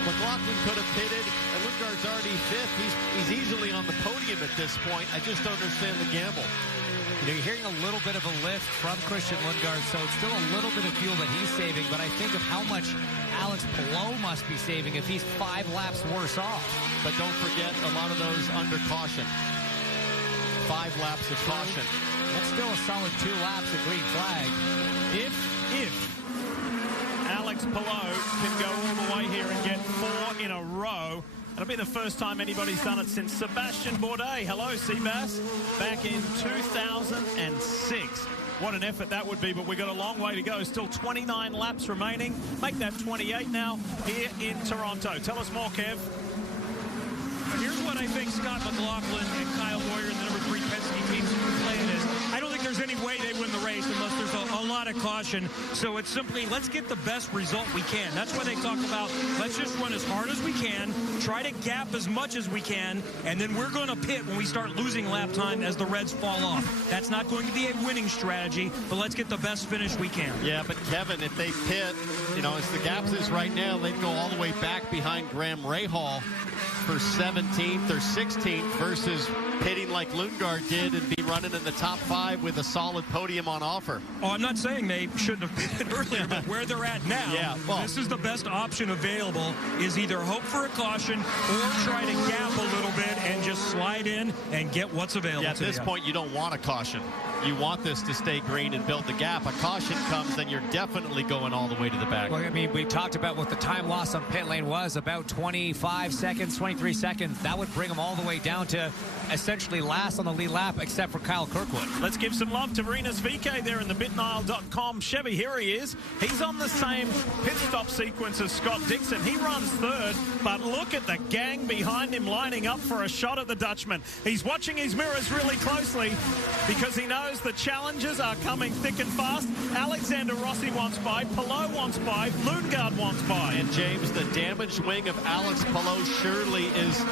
McLaughlin could have pitted, and Lundgaard's already 5th. He's easily on the podium at this point. I just don't understand the gamble. You know, you're hearing a little bit of a lift from Christian Lundgaard, so it's still a little bit of fuel that he's saving, but I think of how much Alex Palou must be saving if he's 5 laps worse off. But don't forget a lot of those under caution. 5 laps of caution. That's still a solid 2 laps of green flag. If Alex Palou can go all the way here and get 4 in a row, it'll be the first time anybody's done it since Sebastian Bourdais. Hello, Seabass. Back in 2006. What an effort that would be, but we've got a long way to go. Still 29 laps remaining. Make that 28 now here in Toronto. Tell us more, Kev. Here's what I think Scott McLaughlin and Kyle Boyer and the number 3 Penske teams are playing is. I don't think there's any way they win the race unless there's a lot of caution. So it's simply, let's get the best result we can. That's why they talk about, let's just run as hard as we can, try to gap as much as we can, and then we're going to pit when we start losing lap time as the Reds fall off. That's not going to be a winning strategy, but let's get the best finish we can. Yeah, but Kevin, if they pit, you know, as the gaps is right now, they'd go all the way back behind Graham Rahal for 17th or 16th versus pitting like Lundgaard did and be running in the top 5 with a solid podium on offer. Oh, I'm not saying they shouldn't have pitted earlier, but where they're at now, this is the best option available, is either hope for a caution or try to gap a little bit and just slide in and get what's available. Yeah, at this point, you don't want a caution. You want this to stay green and build the gap. A caution comes, then you're definitely going all the way to the back. Well, I mean, we talked about what the time loss on pit lane was, about 25 seconds, 23 seconds. That would bring them all the way down to essentially last on the lead lap, except for Kyle Kirkwood. Let's give some love to Rinus VeeKay there in the BitNile.com Chevy. Here he is. He's on the same pit stop sequence as Scott Dixon. He runs 3rd, but look at the gang behind him lining up for a shot at the Dutchman. He's watching his mirrors really closely because he knows the challenges are coming thick and fast. Alexander Rossi wants by, Palou wants by, Lundgaard wants by. And James, the damaged wing of Alex Palou surely is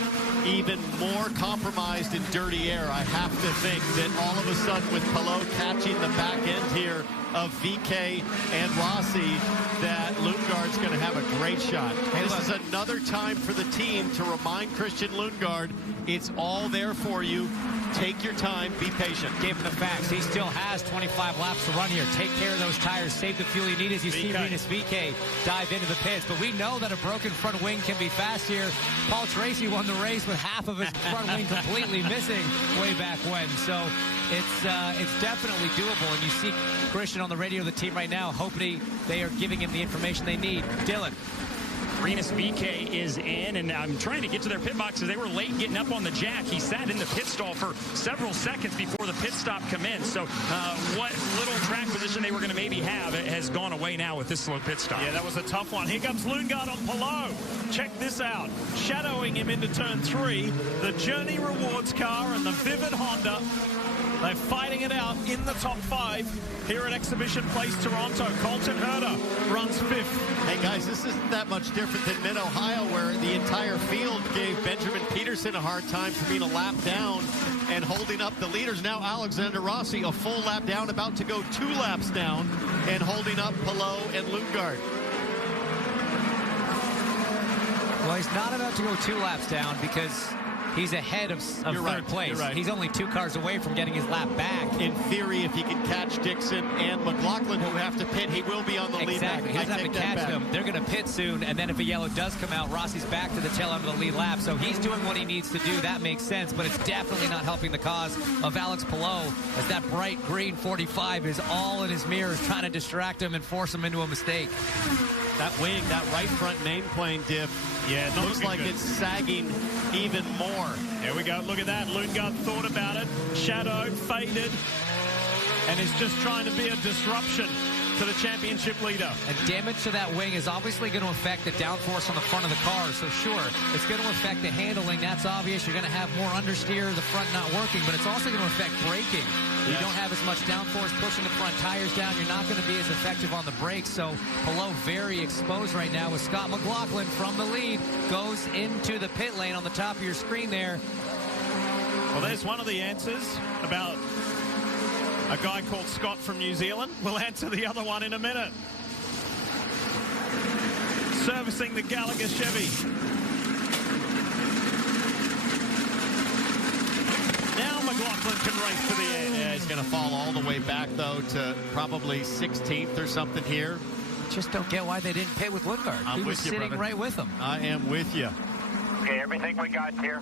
even more compromised in dirty air. I have to think that all of a sudden with Palou catching the back end here of VeeKay and Rossi, that Lundgaard's going to have a great shot. This is another time for the team to remind Christian Lundgaard, it's all there for you. Take your time, be patient. Give him the facts. He still has 25 laps to run here. Take care of those tires. Save the fuel you need as you see Rinus VeeKay dive into the pits. But we know that a broken front wing can be fast here. Paul Tracy won the race with half of his front wing completely missing way back when. So it's definitely doable. And you see Christian on the radio of the team right now. Hopefully they are giving him the information they need. Dylan. Rinus VeeKay is in, and I'm trying to get to their pit boxes. They were late getting up on the jack. He sat in the pit stall for several seconds before the pit stop commenced. So what little track position they were going to maybe have has gone away now with this slow pit stop. Yeah, that was a tough one. Here comes Lundgaard on Palou. Check this out. Shadowing him into turn 3, the Journey Rewards car and the Vivid Honda. They're fighting it out in the top 5 here at Exhibition Place, Toronto. Colton Herta runs 5th. Hey, guys, this isn't that much different than Mid-Ohio, where the entire field gave Benjamin Peterson a hard time for being a lap down and holding up the leaders. Now Alexander Rossi a full lap down, about to go 2 laps down, and holding up Palou and Lundgaard. Well, he's not about to go 2 laps down because he's ahead of third place. Right. He's only 2 cars away from getting his lap back. In theory, if he can catch Dixon and McLaughlin, who have to pit, he will be on the lead lap. Exactly. He doesn't have to catch them. They're going to pit soon, and then if a yellow does come out, Rossi's back to the tail end of the lead lap. So he's doing what he needs to do. That makes sense, but it's definitely not helping the cause of Alex Palou, as that bright green 45 is all in his mirrors, trying to distract him and force him into a mistake. That wing, that right front main plane diff, yeah, it looks like it's sagging even more. There we go. Look at that. Lundgaard thought about it, shadowed, faded, and is just trying to be a disruption to the championship leader. And damage to that wing is obviously going to affect the downforce on the front of the car. So sure, it's going to affect the handling. That's obvious. You're going to have more understeer, the front not working, but it's also going to affect braking. You don't have as much downforce pushing the front tires down. You're not going to be as effective on the brakes. So Palou very exposed right now with Scott McLaughlin from the lead. Goes into the pit lane on the top of your screen there. Well, there's one of the answers about a guy called Scott from New Zealand. We'll answer the other one in a minute. Servicing the Gallagher Chevy. Now McLaughlin McLaughlin can race to the end. Yeah, he's going to fall all the way back, though, to probably 16th or something here. Just don't get why they didn't pit with Lundgaard. He was sitting right with him. I am with you. Okay, everything we got here.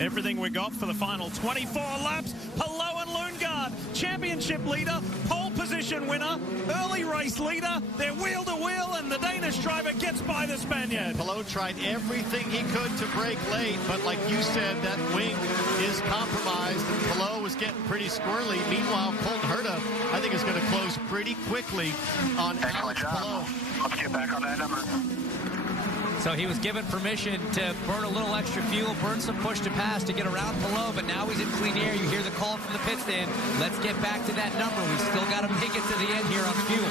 Everything we got for the final 24 laps. Palou and Lundgaard, championship leader, pole position winner, early race leader. They're wheel to wheel, and the Danish driver gets by the Spaniard. Palou tried everything he could to break late, but like you said, that wing is compromised, and Palou was getting pretty squirrely. Meanwhile, Colton Herta, I think, is going to close pretty quickly on Alex Palou. Let's get back on that number. So he was given permission to burn a little extra fuel, burn some push to pass to get around Palou, but now he's in clean air. You hear the call from the pit stand. Let's get back to that number. We've still got to make it to the end here on fuel.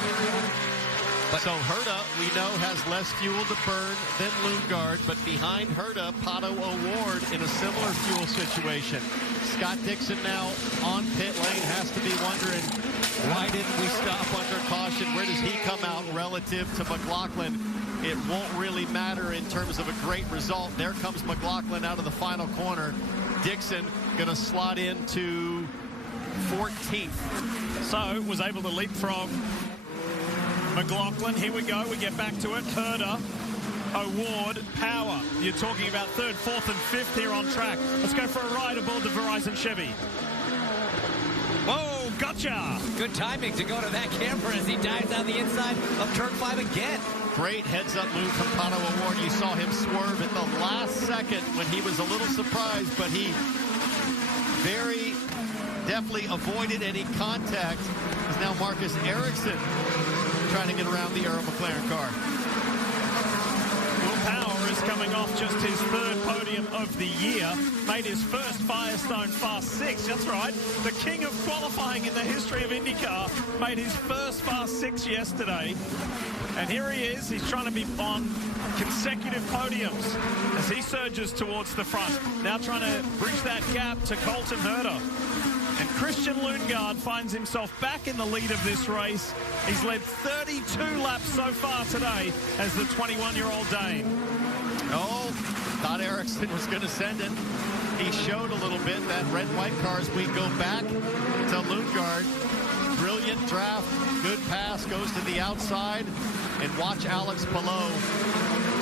But so Herta, we know, has less fuel to burn than Lundgaard, but behind Herta, Pato O'Ward in a similar fuel situation. Scott Dixon now on pit lane has to be wondering, why didn't we stop under caution? Where does he come out relative to McLaughlin? It won't really matter in terms of a great result. There comes McLaughlin out of the final corner. Dixon going to slot into 14th. So was able to leapfrog McLaughlin. Here we go. We get back to it. Herta, O'Ward, Power. You're talking about 3rd, 4th, and 5th here on track. Let's go for a ride aboard the Verizon Chevy. Whoa, gotcha. Good timing to go to that camera as he dives down the inside of turn 5 again. Great heads-up move from Pato O'Ward. You saw him swerve at the last second when he was a little surprised, but he very definitely avoided any contact. Is now Marcus Ericsson trying to get around the Earl McLaren car. Will Power is coming off just his 3rd podium of the year. Made his first Firestone Fast 6. That's right. The king of qualifying in the history of IndyCar made his first Fast 6 yesterday. And here he is. He's trying to be on consecutive podiums as he surges towards the front. Now trying to bridge that gap to Colton Herta. And Christian Lundgaard finds himself back in the lead of this race. He's led 32 laps so far today as the 21-year-old Dane. Oh, thought Ericsson was going to send it. He showed a little bit that red-white cars. We go back to Lundgaard. Brilliant draft, good pass, goes to the outside. And watch Alex Palou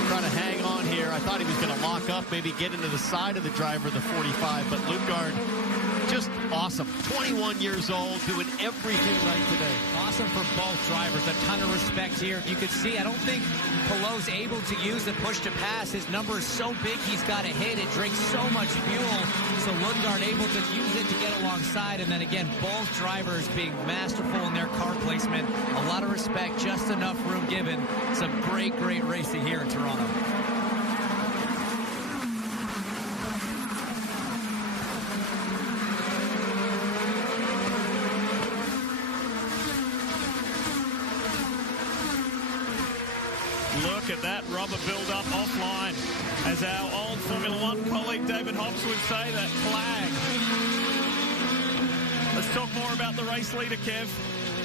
trying to hang on here. I thought he was going to lock up, maybe get into the side of the driver, the 45, but Lundgaard, just awesome. 21 years old, doing everything right today. Awesome for both drivers. A ton of respect here. You can see, I don't think Palou's able to use the push to pass. His number is so big, he's got to hit. It drinks so much fuel. So Lundgaard able to use it to get alongside. And then again, both drivers being masterful in their car placement. A lot of respect, just enough room given. Some great, great racing here in Toronto. Look at that rubber build-up offline. As our old Formula One colleague David Hobbs would say, that flag. Let's talk more about the race leader, Kev.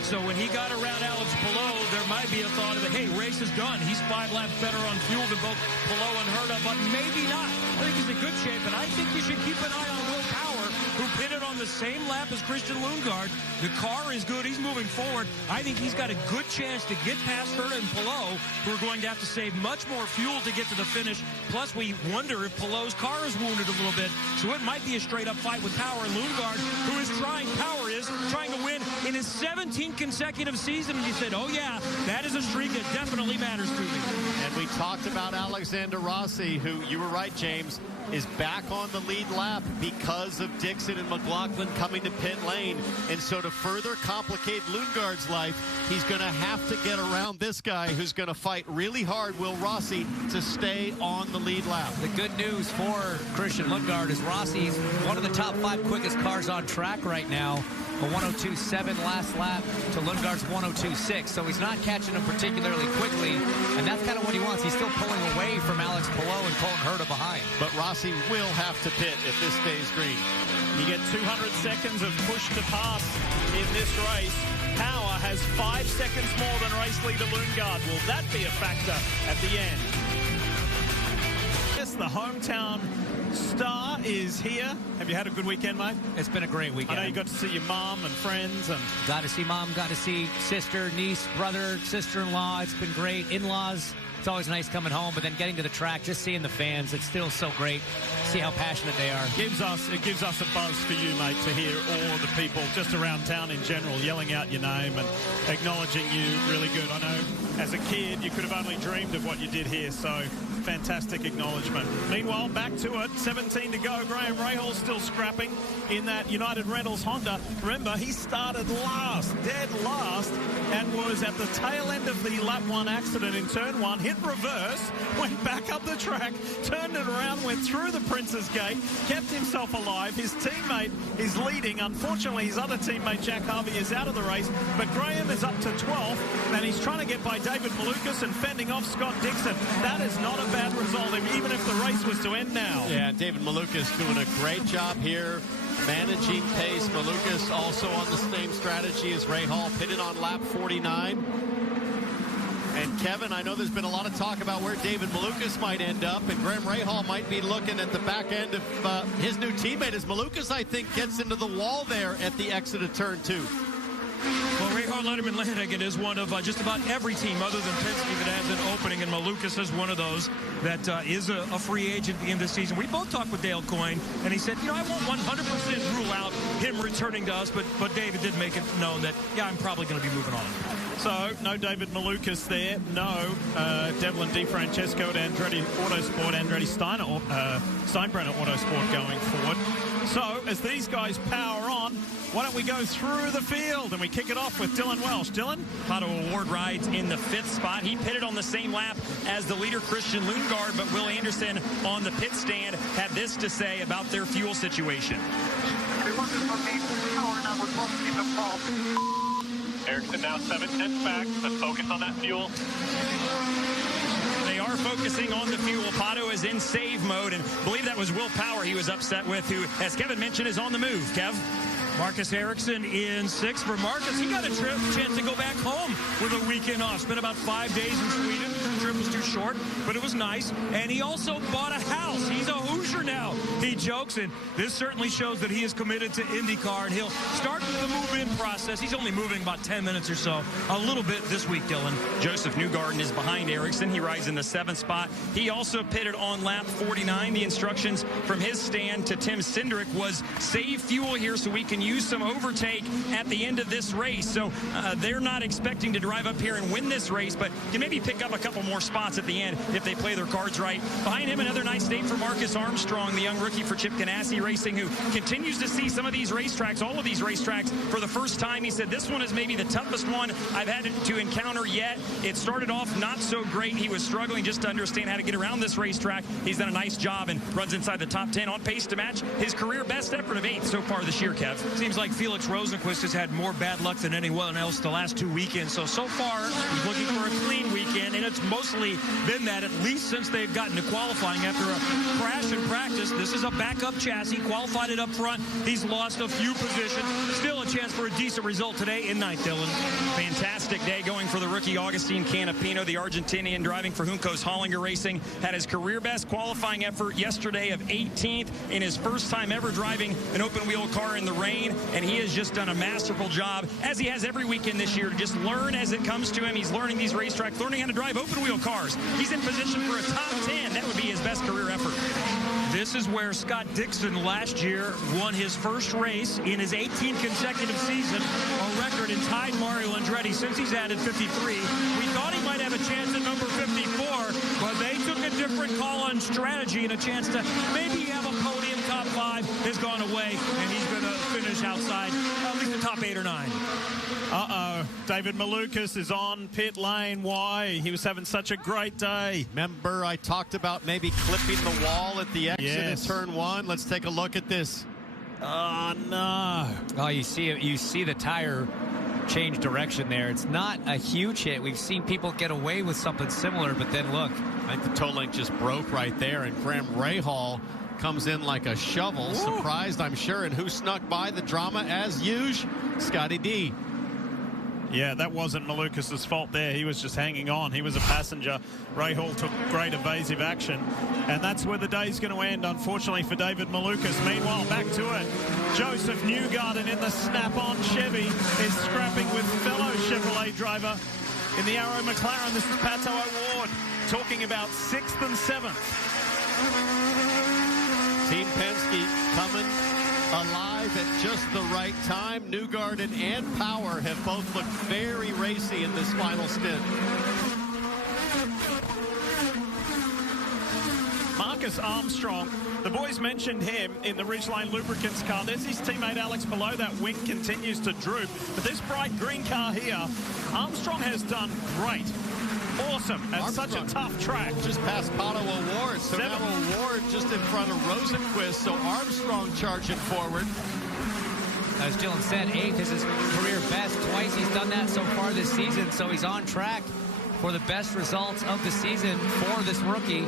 So when he got around Alex Palou, there might be a thought of, hey, race is done. He's 5 laps better on fuel than both Palou and Herta, but maybe not. I think he's in good shape, and I think you should keep an eye on Will Power, who pitted on the same lap as Christian Lundgaard. The car is good. He's moving forward. I think he's got a good chance to get past Herta and Palou, who are going to have to save much more fuel to get to the finish. Plus, we wonder if Palou's car is wounded a little bit, so it might be a straight-up fight with Power and Lundgaard, who is trying to win in his 17th consecutive season. And you said, oh, yeah, that is a streak that definitely matters to me. And we talked about Alexander Rossi, who, you were right, James, is back on the lead lap because of Dixon and McLaughlin coming to pit lane. And so to further complicate Lundgaard's life, he's going to have to get around this guy who's going to fight really hard, Will Rossi, to stay on the lead lap. The good news for Christian Lundgaard is Rossi's one of the top 5 quickest cars on track right now. A 102.7 last lap to Lundgaard's 102.6. So he's not catching him particularly quickly, and that's kind of what he wants. He's still pulling away from Alex Palou and Colton Herta behind. But Rossi will have to pit if this stays green. You get 200 seconds of push to pass in this race. Power has 5 seconds more than race leader Lundgaard. Will that be a factor at the end? Just The hometown star is here. Have you had a good weekend, mate? It's been a great weekend. I know you got to see your mom and friends. And got to see mom, got to see sister, niece, brother, sister-in-law. It's been great. In-laws. It's always nice coming home, but then getting to the track, just seeing the fans, it's still so great. See how passionate they are. It gives us a buzz for you, mate, to hear all of the people just around town in general yelling out your name and acknowledging you. Really good. I know as a kid you could have only dreamed of what you did here, so fantastic acknowledgement. Meanwhile, back to it, 17 to go. Graham Rahal still scrapping in that United Rentals Honda. Remember, he started last, dead last, and was at the tail end of the lap 1 accident in turn 1, hit reverse, went back up the track, turned it around, went through the Prince's Gate, kept himself alive. His teammate is leading. Unfortunately, his other teammate, Jack Harvey, is out of the race, but Graham is up to 12th, and he's trying to get by David Malukas and fending off Scott Dixon. That is not a bad result, even if the race was to end now. Yeah, David Malukas doing a great job here, managing pace. Malukas also on the same strategy as Rahal, pitted on lap 49. And Kevin, I know there's been a lot of talk about where David Malukas might end up, and Graham Rahal might be looking at the back end of his new teammate as Malukas, I think, gets into the wall there at the exit of turn 2. Well, Rahal Letterman Lanigan is one of just about every team other than Penske that has an opening, and Malukas is one of those that is a free agent at the end of the season. We both talked with Dale Coyne, and he said, you know, I won't 100% rule out him returning to us, but David did make it known that, yeah, I'm probably going to be moving on. So, no David Malukas there, no Devlin DiFrancesco at Andretti Autosport, Andretti Steinbrenner Autosport going forward. So, as these guys power on, why don't we go through the field and we kick it off with Dylan Welsh. Dylan? Pato Award rides in the 5th spot. He pitted on the same lap as the leader, Christian Lundgaard, but Will Anderson on the pit stand had this to say about their fuel situation. Ericsson now 7/10 back. Let's focus on that fuel. They are focusing on the fuel. Pato is in save mode, and I believe that was Will Power he was upset with, who, as Kevin mentioned, is on the move. Kev? Marcus Ericsson in 6th. For Marcus, he got a chance to go back home with a weekend off. Spent about 5 days in Sweden. The trip was too short, but it was nice. And he also bought a house. He's a Hoosier now. He jokes, and this certainly shows that he is committed to IndyCar, and he'll start the move-in process. He's only moving about 10 minutes or so, a little bit this week, Dylan. Joseph Newgarden is behind Ericsson. He rides in the 7th spot. He also pitted on lap 49. The instructions from his stand to Tim Cindric was save fuel here so we can use some overtake at the end of this race. So they're not expecting to drive up here and win this race, but can maybe pick up a couple more spots at the end if they play their cards right. Behind him, another nice day for Marcus Armstrong, the young rookie for Chip Ganassi Racing, who continues to see some of these racetracks, all of these racetracks, for the first time. He said this one is maybe the toughest one I've had to encounter yet. It started off not so great. He was struggling just to understand how to get around this racetrack. He's done a nice job and runs inside the top 10, on pace to match his career best effort of 8th so far this year, Kev. Seems like Felix Rosenquist has had more bad luck than anyone else the last 2 weekends. So far, he's looking for a clean weekend, and it's mostly been that, at least since they've gotten to qualifying after a crash in practice. This is a backup chassis, qualified it up front. He's lost a few positions. Still a chance for a decent result today in 9th, Dylan. Fantastic day going for the rookie Agustin Canapino, the Argentinian driving for Juncos Hollinger Racing. Had his career best qualifying effort yesterday of 18th in his first time ever driving an open wheel car in the rain, and he has just done a masterful job, as he has every weekend this year, to just learn as it comes to him. He's learning these racetracks, learning how to drive open wheel cars. He's in position for a top 10. That would be his best career effort. This is where Scott Dixon last year won his first race in his 18th consecutive season, a record, and tied Mario Andretti since he's added 53. We thought he might have a chance at number 54, but they took a different call on strategy, and a chance to maybe have a podium top 5 has gone away, and he's going to finish outside at least the top 8 or 9. David Malukas is on pit lane. Why? He was having such a great day. Remember, I talked about maybe clipping the wall at the exit in turn 1. Let's take a look at this. Oh, no. Oh, you see the tire change direction there. It's not a huge hit. We've seen people get away with something similar, but then look. I think the toe link just broke right there, and Graham Rahal comes in like a shovel. Ooh. Surprised, I'm sure. And who snuck by the drama as usual? Scotty D. Yeah, that wasn't Malukas' fault there. He was just hanging on. He was a passenger. Rahal took great evasive action. And that's where the day's going to end, unfortunately, for David Malukas. Meanwhile, back to it. Joseph Newgarden in the snap-on Chevy is scrapping with fellow Chevrolet driver in the Arrow McLaren. This is Pato O'Ward talking about 6th and 7th. Team Penske coming alive at just the right time. Newgarden and Power have both looked very racy in this final stint. Marcus Armstrong, the boys mentioned him in the Ridgeline Lubricants car. There's his teammate Alex below. That wing continues to droop. But this bright green car here, Armstrong has done great. Awesome at such a tough track. Just past Pato O'Ward. So now O'Ward just in front of Rosenquist. So Armstrong charging forward. As Dylan said, 8th is his career best. Twice he's done that so far this season. So he's on track for the best results of the season for this rookie.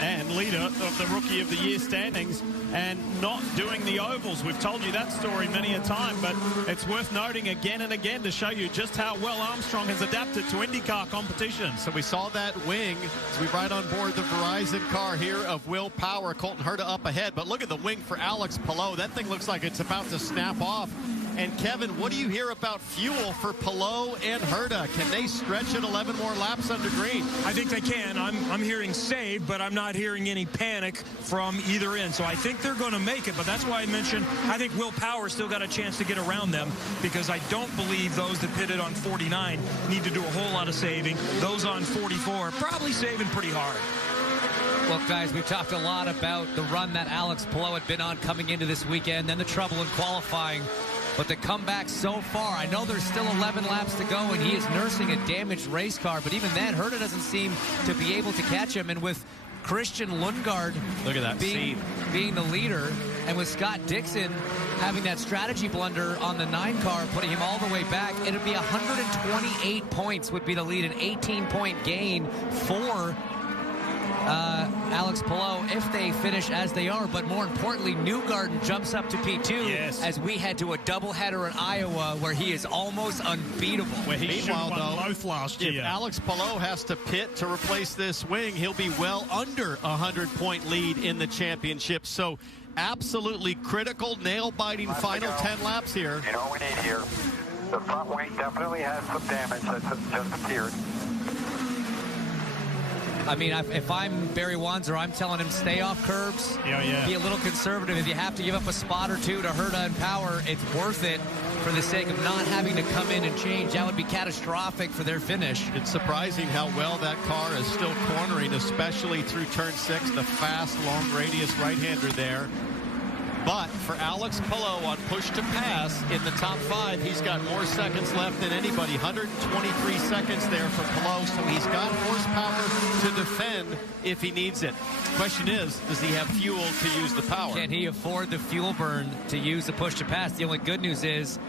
And leader of the Rookie of the Year standings, and not doing the ovals. We've told you that story many a time, but it's worth noting again and again to show you just how well Armstrong has adapted to IndyCar competition. So we saw that wing as we ride on board the Verizon car here of Will Power. Colton Herta up ahead, but look at the wing for Alex Palou. That thing looks like it's about to snap off. And Kevin, what do you hear about fuel for Palou and Herta? Can they stretch it 11 more laps under green? I think they can. I'm hearing save, but I'm not hearing any panic from either end. So I think they're going to make it, but that's why I mentioned I think Will Power still got a chance to get around them, because I don't believe those that pitted on 49 need to do a whole lot of saving. Those on 44 probably saving pretty hard. Look, guys, we've talked a lot about the run that Alex Palou had been on coming into this weekend, then the trouble in qualifying. But the comeback so far, I know there's still 11 laps to go, and he is nursing a damaged race car. But even then, Herta doesn't seem to be able to catch him. And with Christian Lundgaard look at that being the leader, and with Scott Dixon having that strategy blunder on the 9 car, putting him all the way back, it would be 128 points would be the lead, an 18-point gain for Alex Palou if they finish as they are. But more importantly, Newgarden jumps up to P2 as we head to a doubleheader in Iowa where he is almost unbeatable. Where he should have won both last year. If Alex Palou has to pit to replace this wing, he'll be well under a 100-point lead in the championship. So absolutely critical, nail-biting final 10 laps here. You know what we need here? The front wing definitely has some damage that's just appeared. I mean, if I'm Barry Wanzer, I'm telling him stay off curbs. Be a little conservative. If you have to give up a spot or two to Herta and Power, it's worth it for the sake of not having to come in and change. That would be catastrophic for their finish. It's surprising how well that car is still cornering, especially through turn 6, the fast, long radius right-hander there. But for Alex Palou on push to pass in the top 5, he's got more seconds left than anybody. 123 seconds there for Palou, so he's got horsepower to defend if he needs it. Question is, does he have fuel to use the power? Can he afford the fuel burn to use the push to pass? The only good news is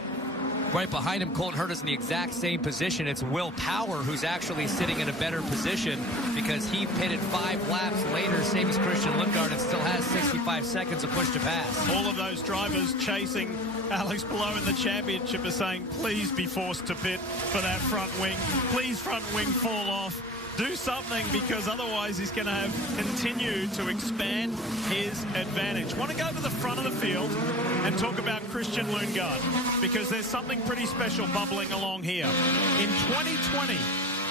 right behind him, Colton Herta's in the exact same position. It's Will Power who's actually sitting in a better position because he pitted 5 laps later, same as Christian Lundgaard, and still has 65 seconds of push to pass. All of those drivers chasing Alex Palou in the championship are saying, please be forced to pit for that front wing. Please, front wing, fall off. Do something, because otherwise he's going to continue to expand his advantage. Want to go to the front of the field and talk about Christian Lundgaard, because there's something pretty special bubbling along here. In 2020,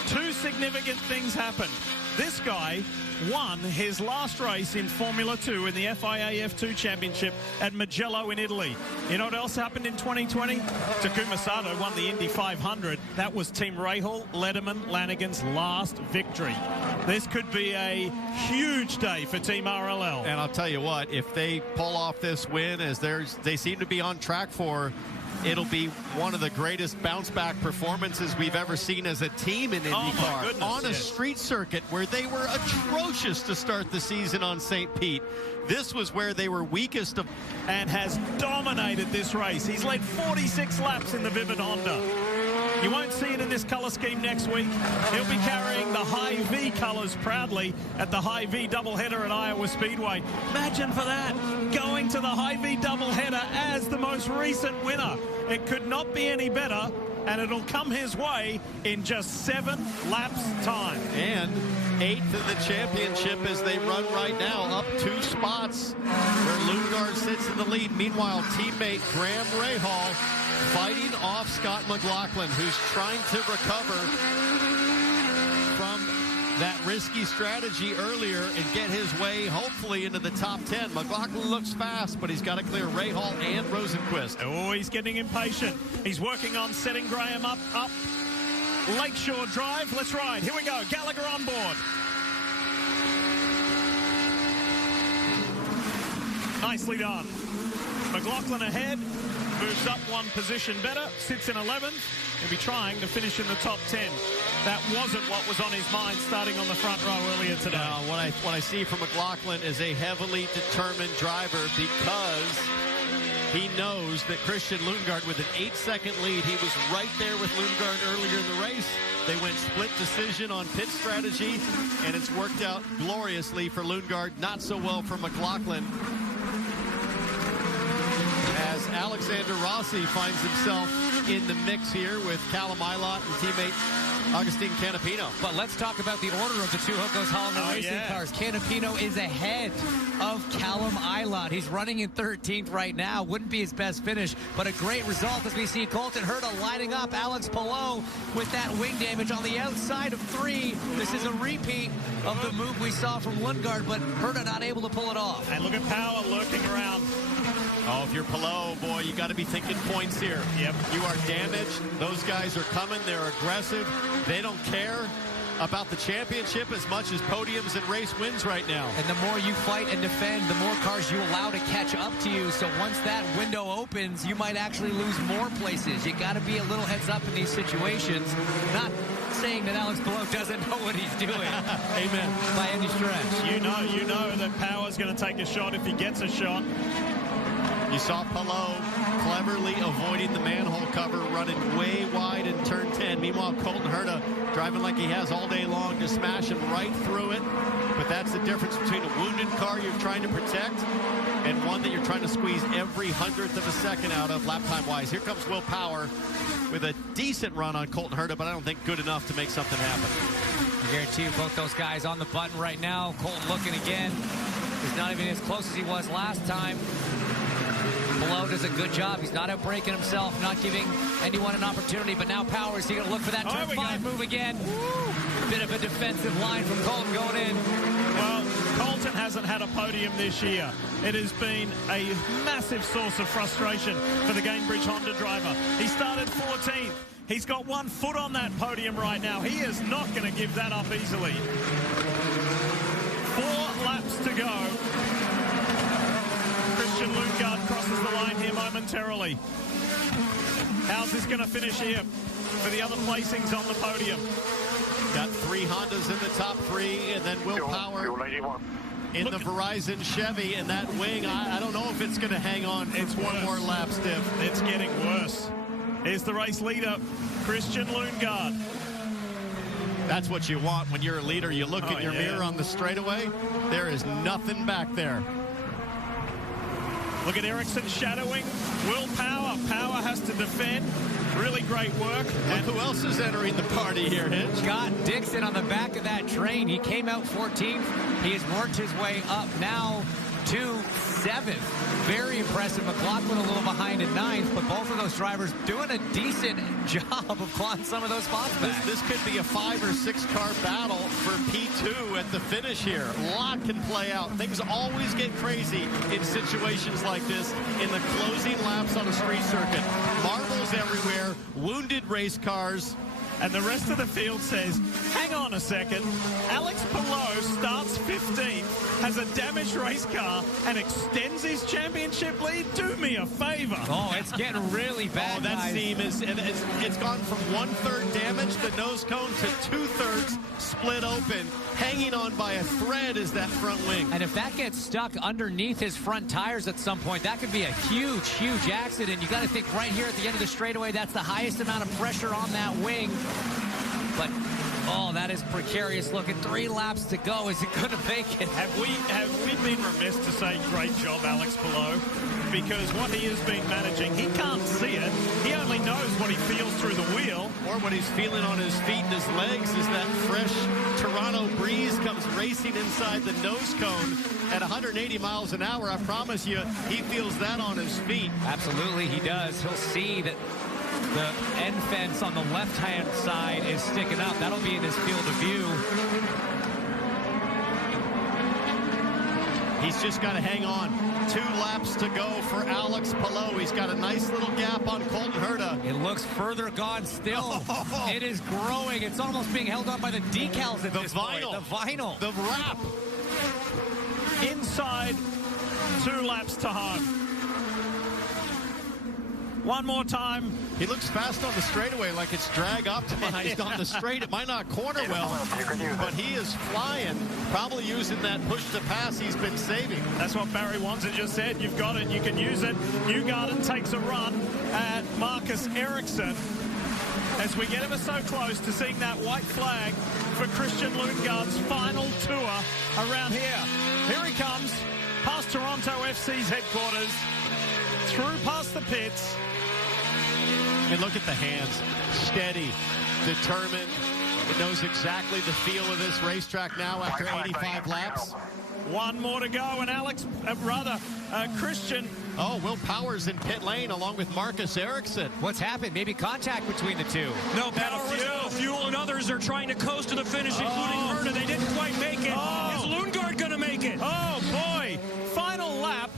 2 significant things happened. This guy won his last race in Formula 2 in the FIA F2 Championship at Mugello in Italy. You know what else happened in 2020? Takuma Sato won the Indy 500. That was Team Rahal, Letterman, Lanigan's last victory. This could be a huge day for Team RLL. And I'll tell you what, if they pull off this win, as they seem to be on track for, it'll be one of the greatest bounce-back performances we've ever seen as a team in IndyCar. On a street circuit where they were atrocious to start the season on St. Pete. This was where they were weakest of, and has dominated this race. He's led 46 laps in the Vivid Honda. You won't see it in this color scheme next week. He'll be carrying the High V colors proudly at the High V doubleheader at Iowa Speedway. Imagine for that, going to the High V doubleheader as the most recent winner. It could not be any better and it'll come his way in just 7 laps time. And 8th in the championship as they run right now, up 2 spots where Lundgaard sits in the lead. Meanwhile, teammate Graham Rahal fighting off Scott McLaughlin, who's trying to recover from that risky strategy earlier and get his way, hopefully, into the top 10. McLaughlin looks fast, but he's got to clear Rahal and Rosenquist. Oh, he's getting impatient. He's working on setting Graham up. Lakeshore Drive. Let's ride. Here we go. Gallagher on board. Nicely done. McLaughlin ahead. Moves up 1 position better. Sits in 11th. He'll be trying to finish in the top 10. That wasn't what was on his mind starting on the front row earlier today. What I see from McLaughlin is a heavily determined driver, because he knows that Christian Lundgaard, with an 8-second lead, he was right there with Lundgaard earlier in the race. They went split decision on pit strategy, and it's worked out gloriously for Lundgaard, not so well for McLaughlin, as Alexander Rossi finds himself in the mix here with Callum Ilott and teammate Agustin Canapino. But let's talk about the order of the 2 Hooko's Holloman racing cars. Canapino is ahead of Callum Ilott. He's running in 13th right now. Wouldn't be his best finish, but a great result as we see Colton Herta lighting up Alex Palou with that wing damage on the outside of 3. This is a repeat of the move we saw from Lundgaard, but Herta not able to pull it off. And look at Power lurking around. Oh, if you're Palou, boy, you got to be thinking points here. Yep. You are damaged. Those guys are coming. They're aggressive. They don't care about the championship as much as podiums and race wins right now. And the more you fight and defend, the more cars you allow to catch up to you. So once that window opens, you might actually lose more places. You got to be a little heads up in these situations. Not saying that Alex Palou doesn't know what he's doing. Amen. By any stretch. You know that Power's going to take a shot if he gets a shot. You saw Palou cleverly avoiding the manhole cover, running way wide in turn 10. Meanwhile, Colton Herta driving like he has all day long to smash him right through it. But that's the difference between a wounded car you're trying to protect and one that you're trying to squeeze every 100th of a second out of lap time wise. Here comes Will Power with a decent run on Colton Herta, but I don't think good enough to make something happen. I guarantee you both those guys on the button right now. Colton looking again. He's not even as close as he was last time. Palou does a good job. He's not outbreaking himself, not giving anyone an opportunity, but now Power is going to look for that turn 5 move again. Bit of a defensive line from Colton going in. Well, Colton hasn't had a podium this year. It has been a massive source of frustration for the Gainbridge Honda driver. He started 14th. He's got 1 foot on that podium right now. He is not going to give that up easily. 4 laps to go. Christian Lundgaard crosses the line here momentarily. How's this going to finish here for the other placings on the podium? Got 3 Hondas in the top 3, and then Will Power in the Verizon Chevy, and that wing, I don't know if it's going to hang on. It's 1 more lap stiff. It's getting worse. Here's the race leader, Christian Lundgaard. That's what you want when you're a leader. You look in your mirror on the straightaway. There is nothing back there. Look at Ericsson shadowing. Will Power. Power has to defend. Really great work. And who else is entering the party here, Hitch? Scott Dixon on the back of that train. He came out 14th. He has worked his way up now to 7th. Very impressive. McLaughlin a little behind in 9th, but both of those drivers doing a decent job of clawing some of those spots back. This could be a 5 or 6 car battle for P2 at the finish here. A lot can play out. Things always get crazy in situations like this in the closing laps on a street circuit. Marbles everywhere, wounded race cars. And the rest of the field says, hang on a second. Alex Palou starts 15th, has a damaged race car, and extends his championship lead. Do me a favor. Oh, it's getting really bad, that guys. seam it's gone from 1/3 damage, the nose cone, to 2/3 split open. Hanging on by a thread is that front wing. And if that gets stuck underneath his front tires at some point, that could be a huge, huge accident. You got to think right here at the end of the straightaway, that's the highest amount of pressure on that wing. But Oh, that is precarious looking. 3 laps to go. Is it going to make it? Have we been remiss to say great job, Alex Palou? Because what he has been managing, he can't see it. He only knows what he feels through the wheel. Or what he's feeling on his feet and his legs is that fresh Toronto breeze comes racing inside the nose cone at 180 miles an hour. I promise you, he feels that on his feet. Absolutely, he does. He'll see that the end fence on the left-hand side is sticking up. That'll be in his field of view. He's just got to hang on. 2 laps to go for Alex Palou. He's got a nice little gap on Colton Herta. It looks further gone still. Oh. It is growing. It's almost being held up by the decals at this point. The vinyl. The wrap. Inside 2 laps to home. One more time. He looks fast on the straightaway, like it's drag optimized on the straight. It might not corner well, but he is flying, probably using that push to pass he's been saving. That's what Barry Wanzer just said. You've got it. You can use it. Newgarden takes a run at Marcus Ericsson as we get ever so close to seeing that white flag for Christian Lundgaard's final tour around here. Here he comes, past Toronto FC's headquarters, through past the pits. And look at the hands, steady, determined. It knows exactly the feel of this racetrack now after 85 laps. One more to go, and Christian. Oh, Will Powers in pit lane along with Marcus Ericsson. What's happened? Maybe contact between the two. No, Powers, no fuel, and others are trying to coast to the finish, including Herta. They didn't quite make it. Is Lundgaard going to make it? Oh, boy. Final lap.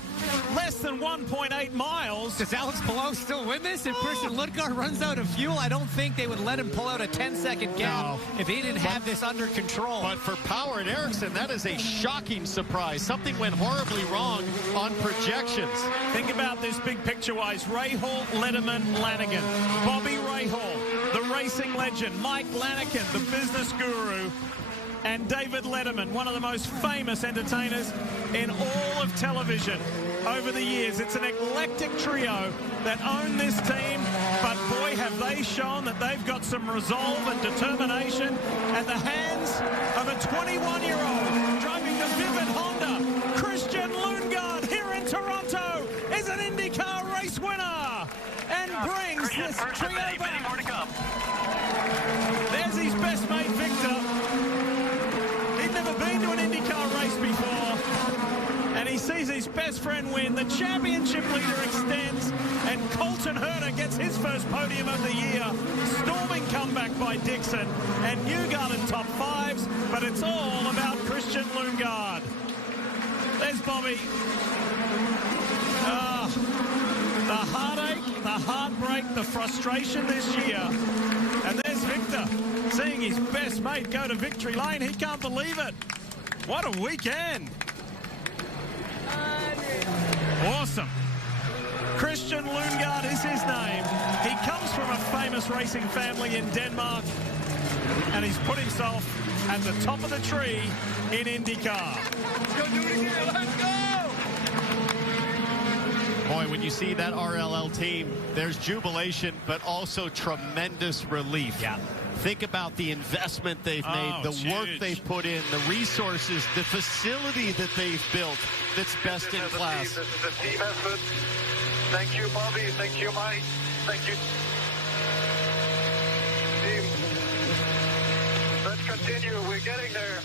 Less than 1.8 miles. Does Alex Palou still win this? If Christian Lundgaard runs out of fuel, I don't think they would let him pull out a 10-second gap if he didn't have this under control. But for Power and Ericsson, that is a shocking surprise. Something went horribly wrong on projections. Think about this big picture-wise. Rahal, Letterman, Lanigan. Bobby Rahal, the racing legend. Mike Lanigan, the business guru. And David Letterman, one of the most famous entertainers in all of television over the years. It's an eclectic trio that own this team, but boy, have they shown that they've got some resolve and determination at the hands of a 21-year-old driving the Vivid Honda. Christian Lundgaard here in Toronto is an IndyCar race winner and brings this trio back. There's his best mate, Victor. Never been to an IndyCar race before, and he sees his best friend win. The championship leader extends, and Colton Herta gets his first podium of the year. Storming comeback by Dixon, and Newgarden top 5s, but it's all about Christian Lundgaard. There's Bobby. The heartache, the heartbreak, the frustration this year. And there's Victor, seeing his best mate go to victory lane. He can't believe it. What a weekend. Awesome. Christian Lundgaard is his name. He comes from a famous racing family in Denmark, and he's put himself at the top of the tree in IndyCar. Let's go do it again. Let's go. Boy, when you see that RLL team, there's jubilation, but also tremendous relief. Yeah. Think about the investment they've made, the work they've put in, the resources, the facility that they've built that's best in class. This is a team effort. Thank you, Bobby. Thank you, Mike. Thank you. Team. Let's continue. We're getting there.